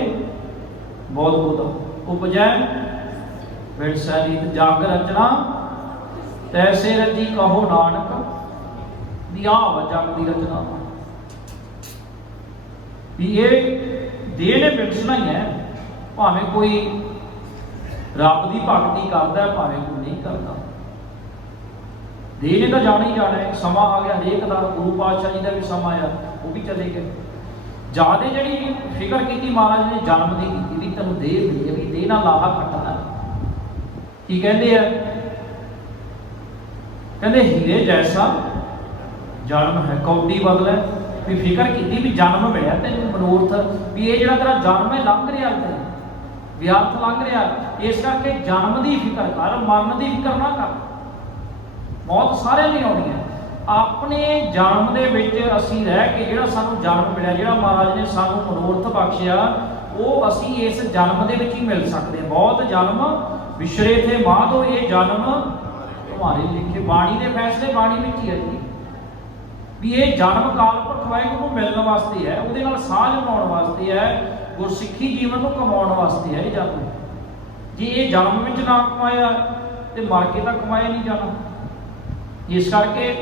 ਬਹੁਤ ਬੁੱਧ ਉਪਜੈ ਵਿਰਸੈ ਰੀਤ ਜਾਗ ਰਚਨਾ, ਤੈਸੇ ਰਚੀ ਕਹੋ ਨਾਨਕ ਦਿਆ ਜਗ ਦੀ ਰਚਨਾ। ਵੀ ਇਹ ਦੇਹ ਨੇ ਵਿਕਸਣਾ ਹੀ ਹੈ, ਭਾਵੇਂ ਕੋਈ ਰੱਬ ਦੀ ਭਗਤੀ ਕਰਦਾ, ਭਾਵੇਂ ਕੋਈ ਨਹੀਂ ਕਰਦਾ। ਦੇਹ ਨੇ ਤਾਂ ਜਾਣਾ ਹੀ ਜਾਣਾ ਹੈ, ਸਮਾਂ ਆ ਗਿਆ ਹਰੇਕ ਦਾ। ਗੁਰੂ ਪਾਤਸ਼ਾਹ ਜੀ ਦਾ ਵੀ ਸਮਾਂ ਆਇਆ, ਉਹ ਵੀ ਚਲੇ ਗਏ। ਜ਼ਿਆਦਾ ਜਿਹੜੀ ਫਿਕਰ ਕੀਤੀ ਮਹਾਰਾਜ ਨੇ ਜਨਮ ਦੀ ਕੀਤੀ, ਵੀ ਤੈਨੂੰ ਦੇਹ ਮਿਲੀ ਹੈ, ਵੀ ਦੇਹ ਨਾਲ ਲਾਹਾ ਕੱਟਣਾ। ਕੀ ਕਹਿੰਦੇ ਆ, ਕਹਿੰਦੇ ਹੀਰੇ ਜੈਸਾ ਜਨਮ ਹੈ ਕੌਡੀ ਬਦਲੇ। ਵੀ ਫਿਕਰ ਕੀਤੀ ਵੀ ਜਨਮ ਮਿਲਿਆ ਤੈਨੂੰ ਮਨੋਰਥ, ਵੀ ਇਹ ਜਿਹੜਾ ਤੇਰਾ ਜਨਮ ਹੈ ਲੰਘ ਰਿਹਾ, ਤੇ ਵਿਅਰਥ ਲੰਘ ਰਿਹਾ, ਇਸ ਕਰਕੇ ਜਨਮ ਦੀ ਫਿਕਰ ਕਰ, ਮਰਨ ਦੀ ਫਿਕਰ ਨਾ ਕਰ। ਮੌਤ ਸਾਰਿਆਂ ਦੀ ਆਉਣੀ ਹੈ। ਆਪਣੇ ਜਨਮ ਦੇ ਵਿੱਚ ਅਸੀਂ ਰਹਿ ਕੇ ਜਿਹੜਾ ਸਾਨੂੰ ਜਨਮ ਮਿਲਿਆ, ਜਿਹੜਾ ਮਹਾਰਾਜ ਨੇ ਸਾਨੂੰ ਮਨੋਰਥ ਬਖਸ਼ਿਆ, ਉਹ ਅਸੀਂ ਇਸ ਜਨਮ ਦੇ ਵਿੱਚ ਹੀ ਮਿਲ ਸਕਦੇ ਹਾਂ। ਬਹੁਤ ਜਨਮ ਵਿਛੜੇ ਥੇ ਮਾਧੋ, ਇਹ ਜਨਮ ਤੁਹਾਰੇ ਲਿਖੇ। ਬਾਣੀ ਦੇ ਫੈਸਲੇ ਬਾਣੀ ਵਿੱਚ ਹੀ ਹੈ ਜੀ, ਵੀ ਇਹ ਜਨਮ ਅਕਾਲ ਪੁਰਖ ਵਾਹਿਗੁਰੂ ਨੂੰ ਮਿਲਣ ਵਾਸਤੇ ਹੈ, ਉਹਦੇ ਨਾਲ ਸਾਂਝ ਪਾਉਣ ਵਾਸਤੇ ਹੈ, ਗੁਰਸਿੱਖੀ ਜੀਵਨ ਨੂੰ ਕਮਾਉਣ ਵਾਸਤੇ ਹੈ ਇਹ ਜਨਮ। ਜੇ ਇਹ ਜਨਮ ਵਿੱਚ ਨਾ ਕਮਾਇਆ ਤੇ ਮਰ ਕੇ ਤਾਂ ਕਮਾਇਆ ਨਹੀਂ ਜਾਣਾ। ਇਸ ਕਰਕੇ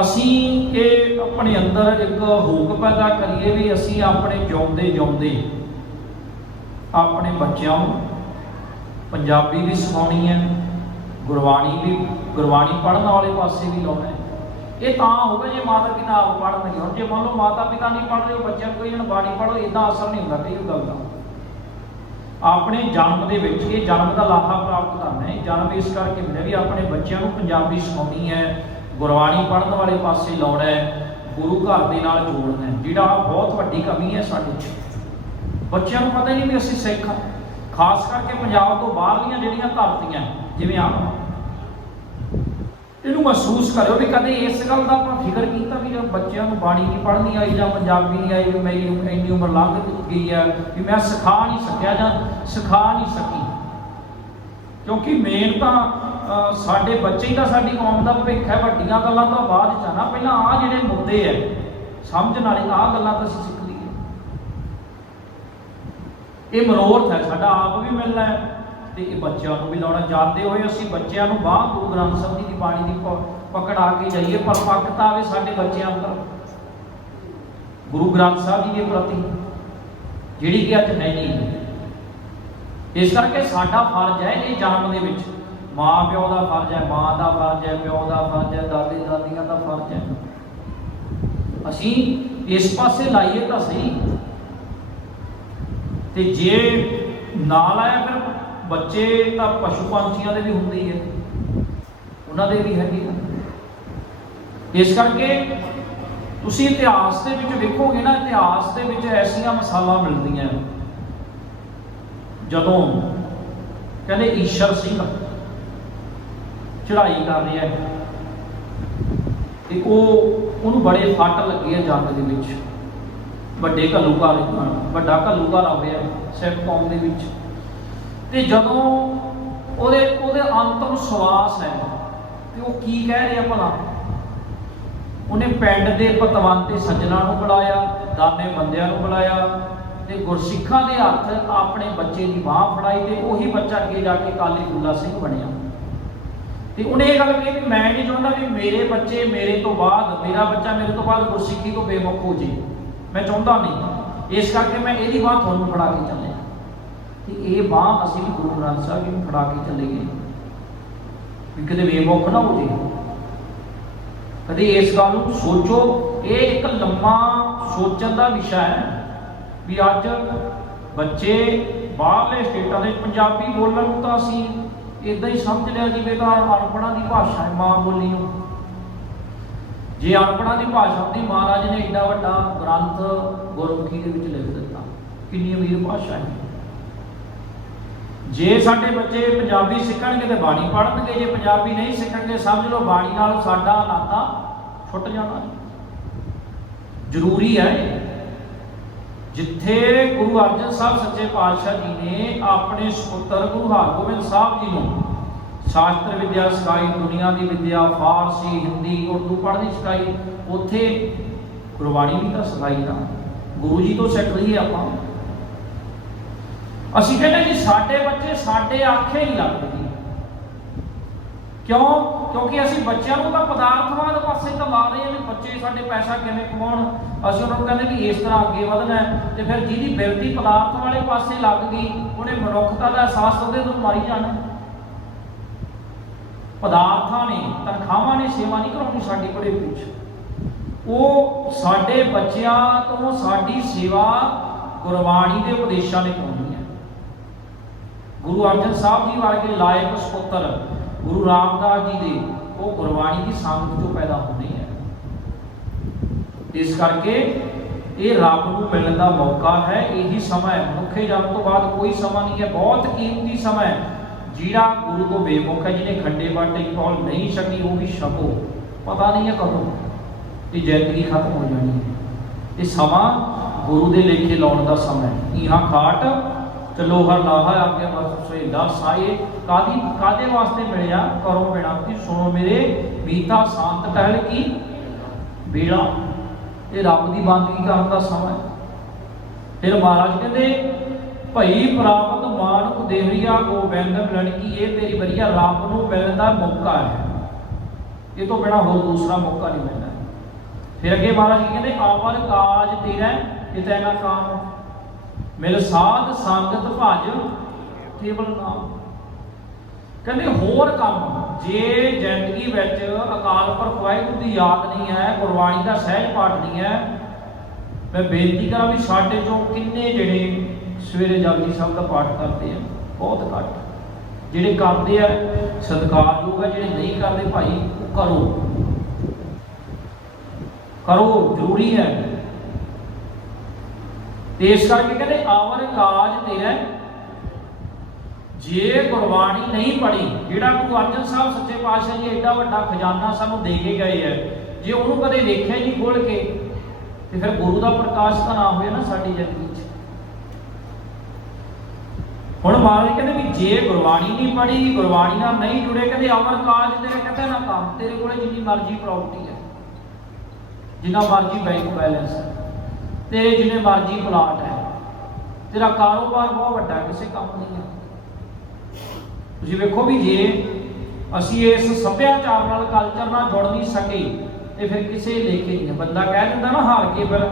ਅਸੀਂ ਇਹ ਆਪਣੇ ਅੰਦਰ ਇੱਕ ਹੋਕ ਪੈਦਾ ਕਰੀਏ ਵੀ ਅਸੀਂ ਆਪਣੇ ਜਿਉਂਦੇ ਜਿਉਂਦੇ ਆਪਣੇ ਬੱਚਿਆਂ ਨੂੰ ਪੰਜਾਬੀ ਵੀ ਸਿਖਾਉਣੀ ਹੈ, ਗੁਰਬਾਣੀ ਪੜ੍ਹਨ ਵਾਲੇ ਪਾਸੇ ਵੀ ਲਾਉਣਾ ਹੈ। ਇਹ ਤਾਂ ਹੋਵੇ ਜੇ ਮਾਤਾ ਪਿਤਾ ਆਪ ਪੜ੍ਹਨਗੇ। ਹੁਣ ਜੇ ਮੰਨ ਲਓ ਮਾਤਾ ਪਿਤਾ ਨਹੀਂ ਪੜ੍ਹ ਰਹੇ, ਬੱਚਿਆਂ ਨੂੰ ਕੋਈ ਬਾਣੀ ਪੜ੍ਹੋ, ਇੱਦਾਂ ਅਸਰ ਨਹੀਂ ਹੁੰਦਾ ਕਈ ਗੱਲ ਦਾ। ਆਪਣੇ ਜਨਮ ਦੇ ਵਿੱਚ ਇਹ ਜਨਮ ਦਾ ਲਾਹਾ ਪ੍ਰਾਪਤ ਕਰਨਾ ਹੈ। ਜਨਮ ਇਸ ਕਰਕੇ ਮਿਲਿਆ ਵੀ ਆਪਣੇ ਬੱਚਿਆਂ ਨੂੰ ਪੰਜਾਬੀ ਸਿਖਾਉਣੀ ਹੈ, ਗੁਰਬਾਣੀ ਪੜ੍ਹਨ ਵਾਲੇ ਪਾਸੇ ਲਾਉਣਾ ਹੈ, ਗੁਰੂ ਘਰ ਦੇ ਨਾਲ ਜੋੜਨਾ ਹੈ। ਜਿਹੜਾ ਬਹੁਤ ਵੱਡੀ ਕਮੀ ਹੈ ਸਾਡੇ 'ਚ, ਬੱਚਿਆਂ ਨੂੰ ਪਤਾ ਹੀ ਨਹੀਂ ਵੀ ਅਸੀਂ ਸਿੱਖ ਹਾਂ। ਖਾਸ ਕਰਕੇ ਪੰਜਾਬ ਤੋਂ ਬਾਹਰਲੀਆਂ ਜਿਹੜੀਆਂ ਧਰਤੀਆਂ ਜਿਵੇਂ ਆ, ਇਹਨੂੰ ਮਹਿਸੂਸ ਕਰਿਓ ਵੀ ਕਦੇ ਇਸ ਗੱਲ ਦਾ ਆਪਾਂ ਫਿਕਰ ਕੀਤਾ ਵੀ ਬੱਚਿਆਂ ਨੂੰ ਬਾਣੀ ਨਹੀਂ ਪੜ੍ਹਨੀ ਆਈ ਜਾਂ ਪੰਜਾਬੀ ਨਹੀਂ ਆਈ, ਵੀ ਮੇਰੀ ਇੰਨੀ ਉਮਰ ਲੰਘ ਗਈ ਹੈ ਵੀ ਮੈਂ ਸਿਖਾ ਨਹੀਂ ਸਕਿਆ ਜਾਂ ਸਿਖਾ ਨਹੀਂ ਸਕੀ। ਕਿਉਂਕਿ ਮੇਨ ਤਾਂ ਸਾਡੇ ਬੱਚੇ ਹੀ ਤਾਂ ਸਾਡੀ ਕੌਮ ਦਾ ਭਵਿੱਖ ਹੈ। ਵੱਡੀਆਂ ਗੱਲਾਂ ਤਾਂ ਬਾਅਦ 'ਚ ਆ ਨਾ, ਪਹਿਲਾਂ ਆਹ ਜਿਹੜੇ ਮੁੱਦੇ ਹੈ ਸਮਝਣ ਵਾਲੇ, ਆਹ ਗੱਲਾਂ ਤਾਂ ਅਸੀਂ ਸਿੱਖ ਲਈਏ। ਇਹ ਮਨੋਰਥ ਹੈ ਸਾਡਾ, ਆਪ ਵੀ ਮਿਲਣਾ ਹੈ ਤੇ ਇਹ ਬੱਚਿਆਂ ਨੂੰ ਵੀ ਲਾਉਣਾ। ਜਾਂਦੇ ਹੋਏ ਅਸੀਂ ਬੱਚਿਆਂ ਨੂੰ ਬਾਂਹ ਗੁਰੂ ਗ੍ਰੰਥ ਸਾਹਿਬ ਜੀ ਦੀ ਬਾਣੀ ਦੀ ਪਕੜਾ ਕੇ ਜਾਈਏ, ਪਰਪੱਕਤਾ ਆਵੇ ਸਾਡੇ ਬੱਚਿਆਂ ਅੰਦਰ ਗੁਰੂ ਗ੍ਰੰਥ ਸਾਹਿਬ ਜੀ ਦੇ ਪ੍ਰਤੀ, ਜਿਹੜੀ ਕਿ ਅੱਜ ਹੈ ਨਹੀਂ। ਇਸ ਕਰਕੇ ਸਾਡਾ ਫਰਜ਼ ਹੈ ਇਹ ਜਨਮ ਦੇ ਵਿੱਚ, ਮਾਂ ਪਿਓ ਦਾ ਫਰਜ਼ ਹੈ, ਮਾਂ ਦਾ ਫਰਜ਼ ਹੈ, ਪਿਓ ਦਾ ਫਰਜ਼ ਹੈ, ਦਾਦੇ ਦਾਦੀਆਂ ਦਾ ਫਰਜ਼ ਹੈ। ਅਸੀਂ ਇਸ ਪਾਸੇ ਲਾਈਏ ਤਾਂ ਸਹੀ, ਤੇ ਜੇ ਨਾ ਲਾਇਆ ਫਿਰ ਬੱਚੇ ਤਾਂ ਪਸ਼ੂ ਪੰਛੀਆਂ ਦੇ ਵੀ ਹੁੰਦੇ ਹੀ ਹੈ, ਉਹਨਾਂ ਦੇ ਵੀ ਹੈਗੇ। ਇਸ ਕਰਕੇ ਤੁਸੀਂ ਇਤਿਹਾਸ ਦੇ ਵਿੱਚ ਵੇਖੋਗੇ ਨਾ, ਇਤਿਹਾਸ ਦੇ ਵਿੱਚ ਐਸੀਆਂ ਮਿਸਾਲਾਂ ਮਿਲਦੀਆਂ ਜਦੋਂ ਕਹਿੰਦੇ ਈਸ਼ਰ ਸਿੰਘ ਚੜ੍ਹਾਈ ਕਰ ਰਿਹਾ ਤੇ ਉਹਨੂੰ ਬੜੇ ਫੱਟ ਲੱਗੇ ਆ ਜੰਗ ਦੇ ਵਿੱਚ। ਵੱਡਾ ਘੱਲੂਘਾਰਾ ਹੋਇਆ ਸਿੱਖ ਕੌਮ ਦੇ ਵਿੱਚ। ਤੇ ਜਦੋਂ ਉਹਦੇ ਅੰਤਮ ਸਵਾਸ ਹੈ ਤੇ ਉਹ ਕੀ ਕਹਿ ਰਿਹਾ ਭਲਾ, ਉਹਨੇ ਪਿੰਡ ਦੇ ਪਤਵੰਤੇ ਸੱਜਣਾ ਨੂੰ ਬੁਲਾਇਆ, ਦਾਨੇ ਬੰਦਿਆਂ ਨੂੰ ਬੁਲਾਇਆ ਤੇ ਗੁਰਸਿੱਖਾਂ ਦੇ ਹੱਥ ਆਪਣੇ ਬੱਚੇ ਦੀ ਬਾਂਹ ਫੜਾਈ ਤੇ ਉਹੀ ਬੱਚਾ ਅੱਗੇ ਜਾ ਕੇ ਕਾਲੀ ਫੂਲਾ ਸਿੰਘ ਬਣਿਆ। ਤੇ ਉਹਨੇ ਇਹ ਗੱਲ ਕਹੀ ਵੀ ਮੈਂ ਨਹੀਂ ਚਾਹੁੰਦਾ ਵੀ ਮੇਰੇ ਬੱਚੇ ਮੇਰੇ ਤੋਂ ਬਾਅਦ, ਮੇਰਾ ਬੱਚਾ ਮੇਰੇ ਤੋਂ ਬਾਅਦ ਗੁਰਸਿੱਖੀ ਤੋਂ ਬੇਮੁਖ ਹੋ ਜੇ, ਮੈਂ ਚਾਹੁੰਦਾ ਨਹੀਂ। ਇਸ ਕਰਕੇ ਮੈਂ ਇਹਦੀ ਬਾਂਹ ਤੁਹਾਨੂੰ ਫੜਾ ਕੇ ਚੱਲਿਆ। ਤੇ ਇਹ ਬਾਂਹ ਅਸੀਂ ਵੀ ਗੁਰੂ ਗ੍ਰੰਥ ਸਾਹਿਬ ਜੀ ਨੂੰ ਫੜਾ ਕੇ ਚੱਲੀਏ ਵੀ ਕਿਤੇ ਬੇਮੁਖ ਨਾ ਹੋ ਜੇ। ਕਦੇ ਇਸ ਗੱਲ ਨੂੰ ਸੋਚੋ। ਇਹ ਇੱਕ ਲੰਮਾ ਸੋਚਣ ਦਾ ਵਿਸ਼ਾ ਹੈ ਵੀ ਅੱਜ ਬੱਚੇ ਬਾਹਰਲੇ ਸਟੇਟਾਂ ਦੇ ਪੰਜਾਬੀ ਬੋਲਣ ਨੂੰ ਤਾਂ ਅਸੀਂ ਇੱਦਾਂ ਹੀ ਸਮਝ ਲਿਆ ਜਿਵੇਂ ਤਾਂ ਅਨਪੜ੍ਹਾਂ ਦੀ ਭਾਸ਼ਾ ਹੈ, ਮਾਂ ਬੋਲੀ ਨੂੰ। ਜੇ ਅਨਪੜ੍ਹਾਂ ਦੀ ਭਾਸ਼ਾ ਹੁੰਦੀ, ਮਹਾਰਾਜ ਨੇ ਏਡਾ ਵੱਡਾ ਗ੍ਰੰਥ ਗੁਰਮੁਖੀ ਦੇ ਵਿੱਚ ਲਿਖ ਦਿੱਤਾ। ਕਿੰਨੀ ਅਮੀਰ ਭਾਸ਼ਾ ਹੈ। ਜੇ ਸਾਡੇ ਬੱਚੇ ਪੰਜਾਬੀ ਸਿੱਖਣਗੇ ਤੇ ਬਾਣੀ ਪੜ੍ਹਨਗੇ, ਜੇ ਪੰਜਾਬੀ ਨਹੀਂ ਸਿੱਖਣਗੇ ਸਮਝ ਲਓ ਬਾਣੀ ਨਾਲ ਸਾਡਾ ਨਾਤਾ ਛੁੱਟ ਜਾਣਾ। ਜ਼ਰੂਰੀ ਹੈ। ਜਿੱਥੇ ਗੁਰੂ ਅਰਜਨ ਸਾਹਿਬ ਸੱਚੇ ਪਾਤਸ਼ਾਹ ਜੀ ਨੇ ਆਪਣੇ ਸਪੁੱਤਰ ਗੁਰੂ ਹਰਗੋਬਿੰਦ ਸਾਹਿਬ ਜੀ ਨੂੰ ਸ਼ਾਸਤਰ ਵਿਦਿਆ ਸਿਖਾਈ, ਦੁਨੀਆ ਦੀ ਵਿਦਿਆ, ਫਾਰਸੀ, ਹਿੰਦੀ, ਉਰਦੂ ਪੜ੍ਹਨੀ ਸਿਖਾਈ, ਉੱਥੇ ਗੁਰਬਾਣੀ ਵੀ ਤਾਂ ਸਿਖਾਈ ਨਾ। ਗੁਰੂ ਜੀ ਤੋਂ ਸਿੱਖ ਲਈਏ ਆਪਾਂ। ਅਸੀਂ ਕਹਿੰਦੇ ਜੀ ਸਾਡੇ ਬੱਚੇ ਸਾਡੇ ਆਖੇ ਨਹੀਂ ਲੱਗਦੇ। ਕਿਉਂ? ਕਿਉਂਕਿ ਅਸੀਂ ਬੱਚਿਆਂ ਨੂੰ ਤਾਂ ਪਦਾਰਥਵਾਦ ਪਾਸੇ ਤਾਂ ਲਾ ਰਹੇ ਹਾਂ ਵੀ ਬੱਚੇ ਸਾਡੇ ਪੈਸਾ ਕਿਵੇਂ ਕਮਾਉਣ। ਅਸੀਂ ਉਹਨਾਂ ਨੂੰ ਕਹਿੰਦੇ ਵੀ ਇਸ ਤਰ੍ਹਾਂ ਅੱਗੇ ਵਧਣਾ ਹੈ। ਤੇ ਫਿਰ ਜਿਹਦੀ ਬਿਰਤੀ ਪਦਾਰਥ ਵਾਲੇ ਪਾਸੇ ਲੱਗ ਗਈ, ਉਹਨੇ ਮਨੁੱਖਤਾ ਦਾ ਅਹਿਸਾਸ ਉਹਦੇ ਤੋਂ ਮਾਰੀ ਜਾਣਾ। ਪਦਾਰਥਾਂ ਨੇ, ਤਨਖਾਹਾਂ ਨੇ ਸੇਵਾ ਨਹੀਂ ਕਰਾਉਣੀ ਸਾਡੀ ਬੜੇ ਵਿੱਚ। ਉਹ ਸਾਡੇ ਬੱਚਿਆਂ ਤੋਂ ਸਾਡੀ ਸੇਵਾ ਗੁਰਬਾਣੀ ਦੇ ਉਪਦੇਸ਼ਾਂ ਨੇ ਕਰਾਉਣੀ ਹੈ। ਗੁਰੂ ਅਰਜਨ ਸਾਹਿਬ ਜੀ ਵਰਗੇ ਲਾਇਕ ਸਪੁੱਤਰ ਗੁਰੂ ਰਾਮਦਾਸ ਜੀ ਦੇ ਉਹ ਗੁਰਬਾਣੀ ਦੀ ਸੰਗਤ ਚੋਂ ਪੈਦਾ ਹੁੰਦੇ ਹੈ। ਇਸ ਕਰਕੇ ਇਹ ਰੱਬ ਨੂੰ ਮਿਲਣ ਦਾ ਮੌਕਾ ਹੈ। ਇਹੀ ਸਮਾਂ ਹੈ, ਮਨੁੱਖੇ ਜਨਮ ਤੋਂ ਬਾਅਦ ਕੋਈ ਸਮਾਂ ਨਹੀਂ ਹੈ। ਬਹੁਤ ਕੀਮਤੀ ਸਮਾਂ ਹੈ। ਜਿਹੜਾ ਗੁਰੂ ਤੋਂ ਬੇਮੁਖ ਹੈ, ਜਿਹਨੇ ਖੰਡੇ ਬਾਟੇ ਦੀ ਪੌਲ ਨਹੀਂ ਛਕੀ, ਉਹ ਵੀ ਛਕੋ। ਪਤਾ ਨਹੀਂ ਹੈ ਕਦੋਂ ਇਹ ਜ਼ਿੰਦਗੀ ਖਤਮ ਹੋ ਜਾਣੀ ਹੈ। ਇਹ ਸਮਾਂ ਗੁਰੂ ਦੇ ਲੇਖੇ ਲਾਉਣ ਦਾ ਸਮਾਂ ਹੈ। ਇਹਾਂ ਖਾਟ ਚਲੋ ਹਰ ਲਾਹਾ ਆਗੇ ਬਸ ਸੋਇਦਾ ਸਾਏ ਕਾਦੇ ਵਾਸਤੇ ਮਿਲਿਆ ਕਰੋ ਬੇਨਤੀ ਸੁਣੋ ਮੇਰੇ ਬੀਤਾ ਸ਼ਾਂਤ ਟਹਿਲ ਕੀ ਬੇੜਾ। ਇਹ ਰੱਬ ਦੀ ਬੰਦਗੀ ਕਰਨ ਦਾ ਸਮਾਂ ਹੈ। ਫਿਰ ਮਹਾਰਾਜ ਕਹਿੰਦੇ ਭਈ ਪ੍ਰਾਪਤ ਮਾਨੁਖ ਦੇਵਰੀਆ ਗੋਬਿੰਦ ਲੜਕੀ, ਇਹ ਤੇਰੀ ਵਧੀਆ ਰੱਬ ਨੂੰ ਮਿਲਣ ਦਾ ਮੌਕਾ ਹੈ। ਇਹ ਤੋਂ ਬਿਨਾਂ ਹੋਰ ਦੂਸਰਾ ਮੌਕਾ ਨਹੀਂ ਮਿਲਦਾ। ਫਿਰ ਅੱਗੇ ਮਹਾਰਾਜ ਕਹਿੰਦੇ ਆਵਰ ਕਾਜ ਤੇਰਾ ਕਿਤੇ ਨਾ ਕਾਮ ਮਿਲ ਸਾਧ ਸੰਗਤ ਭਜ ਕੇਵਲ ਨਾਮ। ਕਹਿੰਦੇ ਹੋਰ ਕੰਮ ਜੇ ਜ਼ਿੰਦਗੀ ਵਿੱਚ ਅਕਾਲ ਪੁਰਖ ਵਾਹਿਗੁਰੂ ਦੀ ਯਾਦ ਨਹੀਂ ਹੈ, ਗੁਰਬਾਣੀ ਦਾ ਸਹਿਜ ਪਾਠ ਨਹੀਂ ਹੈ, ਮੈਂ ਬੇਨਤੀ ਕਰਾਂ ਵੀ ਸਾਡੇ ਚੋਂ ਕਿੰਨੇ ਜਿਹੜੇ ਸਵੇਰੇ ਜਪਜੀ ਸਾਹਿਬ ਦਾ ਪਾਠ ਕਰਦੇ ਆ? ਬਹੁਤ ਘੱਟ। ਜਿਹੜੇ ਕਰਦੇ ਆ ਸਤਿਕਾਰਯੋਗ ਹੈ, ਜਿਹੜੇ ਨਹੀਂ ਕਰਦੇ ਭਾਈ ਉਹ ਕਰੋ ਕਰੋ, ਜ਼ਰੂਰੀ ਹੈ। ਤੇ ਇਸ ਕਰਕੇ ਕਹਿੰਦੇ ਆਵਰ ਕਾਜ ਤੇਰਾ, ਜੇ ਗੁਰਬਾਣੀ ਨਹੀਂ ਪੜ੍ਹੀ, ਜਿਹੜਾ ਗੁਰੂ ਅਰਜਨ ਸਾਹਿਬ ਸੱਚੇ ਪਾਤਸ਼ਾਹ ਜੀ ਐਡਾ ਵੱਡਾ ਖਜ਼ਾਨਾ ਸਾਨੂੰ ਦੇ ਕੇ ਗਏ ਹੈ, ਜੇ ਉਹਨੂੰ ਕਦੇ ਵੇਖਿਆ ਹੀ ਨਹੀਂ ਖੋਲ ਕੇ, ਤੇ ਫਿਰ ਗੁਰੂ ਦਾ ਪ੍ਰਕਾਸ਼ ਤਾਂ ਨਾ ਹੋਇਆ ਨਾ ਸਾਡੀ ਜ਼ਿੰਦਗੀ 'ਚ। ਹੁਣ ਮਹਾਰਾਜ ਕਹਿੰਦੇ ਵੀ ਜੇ ਗੁਰਬਾਣੀ ਨਹੀਂ ਪੜ੍ਹੀ, ਗੁਰਬਾਣੀ ਨਾਲ ਨਹੀਂ ਜੁੜੇ, ਕਹਿੰਦੇ ਅਮਰ ਕਾਜ ਤੇਰੇ ਕਹਿੰਦੇ ਨਾ ਕੰਮ। ਤੇਰੇ ਕੋਲੇ ਜਿੰਨੀ ਮਰਜ਼ੀ ਪ੍ਰਾਪਰਟੀ ਹੈ, ਜਿੰਨਾ ਮਰਜ਼ੀ ਬੈਂਕ ਬੈਲੈਂਸ ਹੈ, ਤੇਰੇ ਜਿੰਨੇ ਮਰਜ਼ੀ ਪਲਾਟ ਹੈ, ਤੇਰਾ ਕਾਰੋਬਾਰ ਬਹੁਤ ਵੱਡਾ, ਕਿਸੇ ਕੰਮ ਨਹੀਂ ਹੈ। ਤੁਸੀਂ ਵੇਖੋ ਵੀ ਜੇ ਅਸੀਂ ਇਸ ਸੱਭਿਆਚਾਰ ਨਾਲ, ਕਲਚਰ ਨਾਲ ਜੁੜ ਨਹੀਂ ਸਕੇ ਤੇ ਫਿਰ ਕਿਸੇ ਲੇਖੇ ਨਹੀਂ ਹੈ। ਬੰਦਾ ਕਹਿ ਦਿੰਦਾ ਨਾ ਹਾਰ ਕੇ ਫਿਰ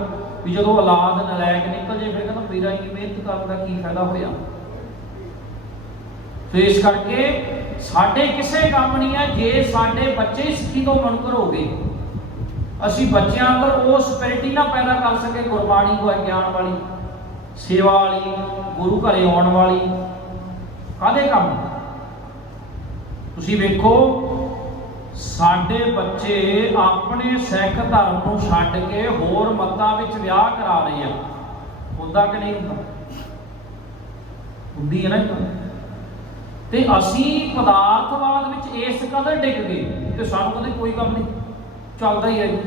ਵੀ ਜਦੋਂ ਔਲਾਦ ਨਲਾਇਕ ਨਿਕਲ ਜੇ, ਫਿਰ ਕਹਿੰਦਾ ਮੇਰਾ ਹੀ ਮਿਹਨਤ ਕਰਨ ਦਾ ਕੀ ਫਾਇਦਾ ਹੋਇਆ। ਤੇ ਇਸ ਕਰਕੇ ਸਾਡੇ ਕਿਸੇ ਕੰਮ ਨਹੀਂ ਹੈ ਜੇ ਸਾਡੇ ਬੱਚੇ ਸਿੱਖੀ ਤੋਂ ਮੁਨਕਰ ਹੋ ਗਏ। ਅਸੀਂ ਬੱਚਿਆਂ ਅੰਦਰ ਉਹ ਸਪਿਰਿਟੀ ਨਾ ਪੈਦਾ ਕਰ ਸਕੇ ਗੁਰਬਾਣੀ ਨੂੰ ਗਿਆਨ ਵਾਲੀ, ਸੇਵਾ ਵਾਲੀ, ਗੁਰੂ ਘਰੇ ਆਉਣ ਵਾਲੀ, ਕਾਹਦੇ ਕੰਮ। ਤੁਸੀਂ ਵੇਖੋ ਸਾਡੇ ਬੱਚੇ ਆਪਣੇ ਸਿੱਖ ਧਰਮ ਨੂੰ ਛੱਡ ਕੇ ਹੋਰ ਮਤਾਂ ਵਿੱਚ ਵਿਆਹ ਕਰਾ ਰਹੇ ਆ। ਹੁੰਦਾ ਕਿ ਨਹੀਂ ਹੁੰਦਾ? ਹੁੰਦੀ ਹੈ ਨਾ। ਤੇ ਅਸੀਂ ਪਦਾਰਥਵਾਦ ਵਿੱਚ ਇਸ ਕਦਰ ਡਿੱਗ ਗਏ ਕਿ ਸਾਨੂੰ ਕਦੇ ਕੋਈ ਕੰਮ ਨਹੀਂ, ਚੱਲਦਾ ਹੀ ਹੈ ਜੀ।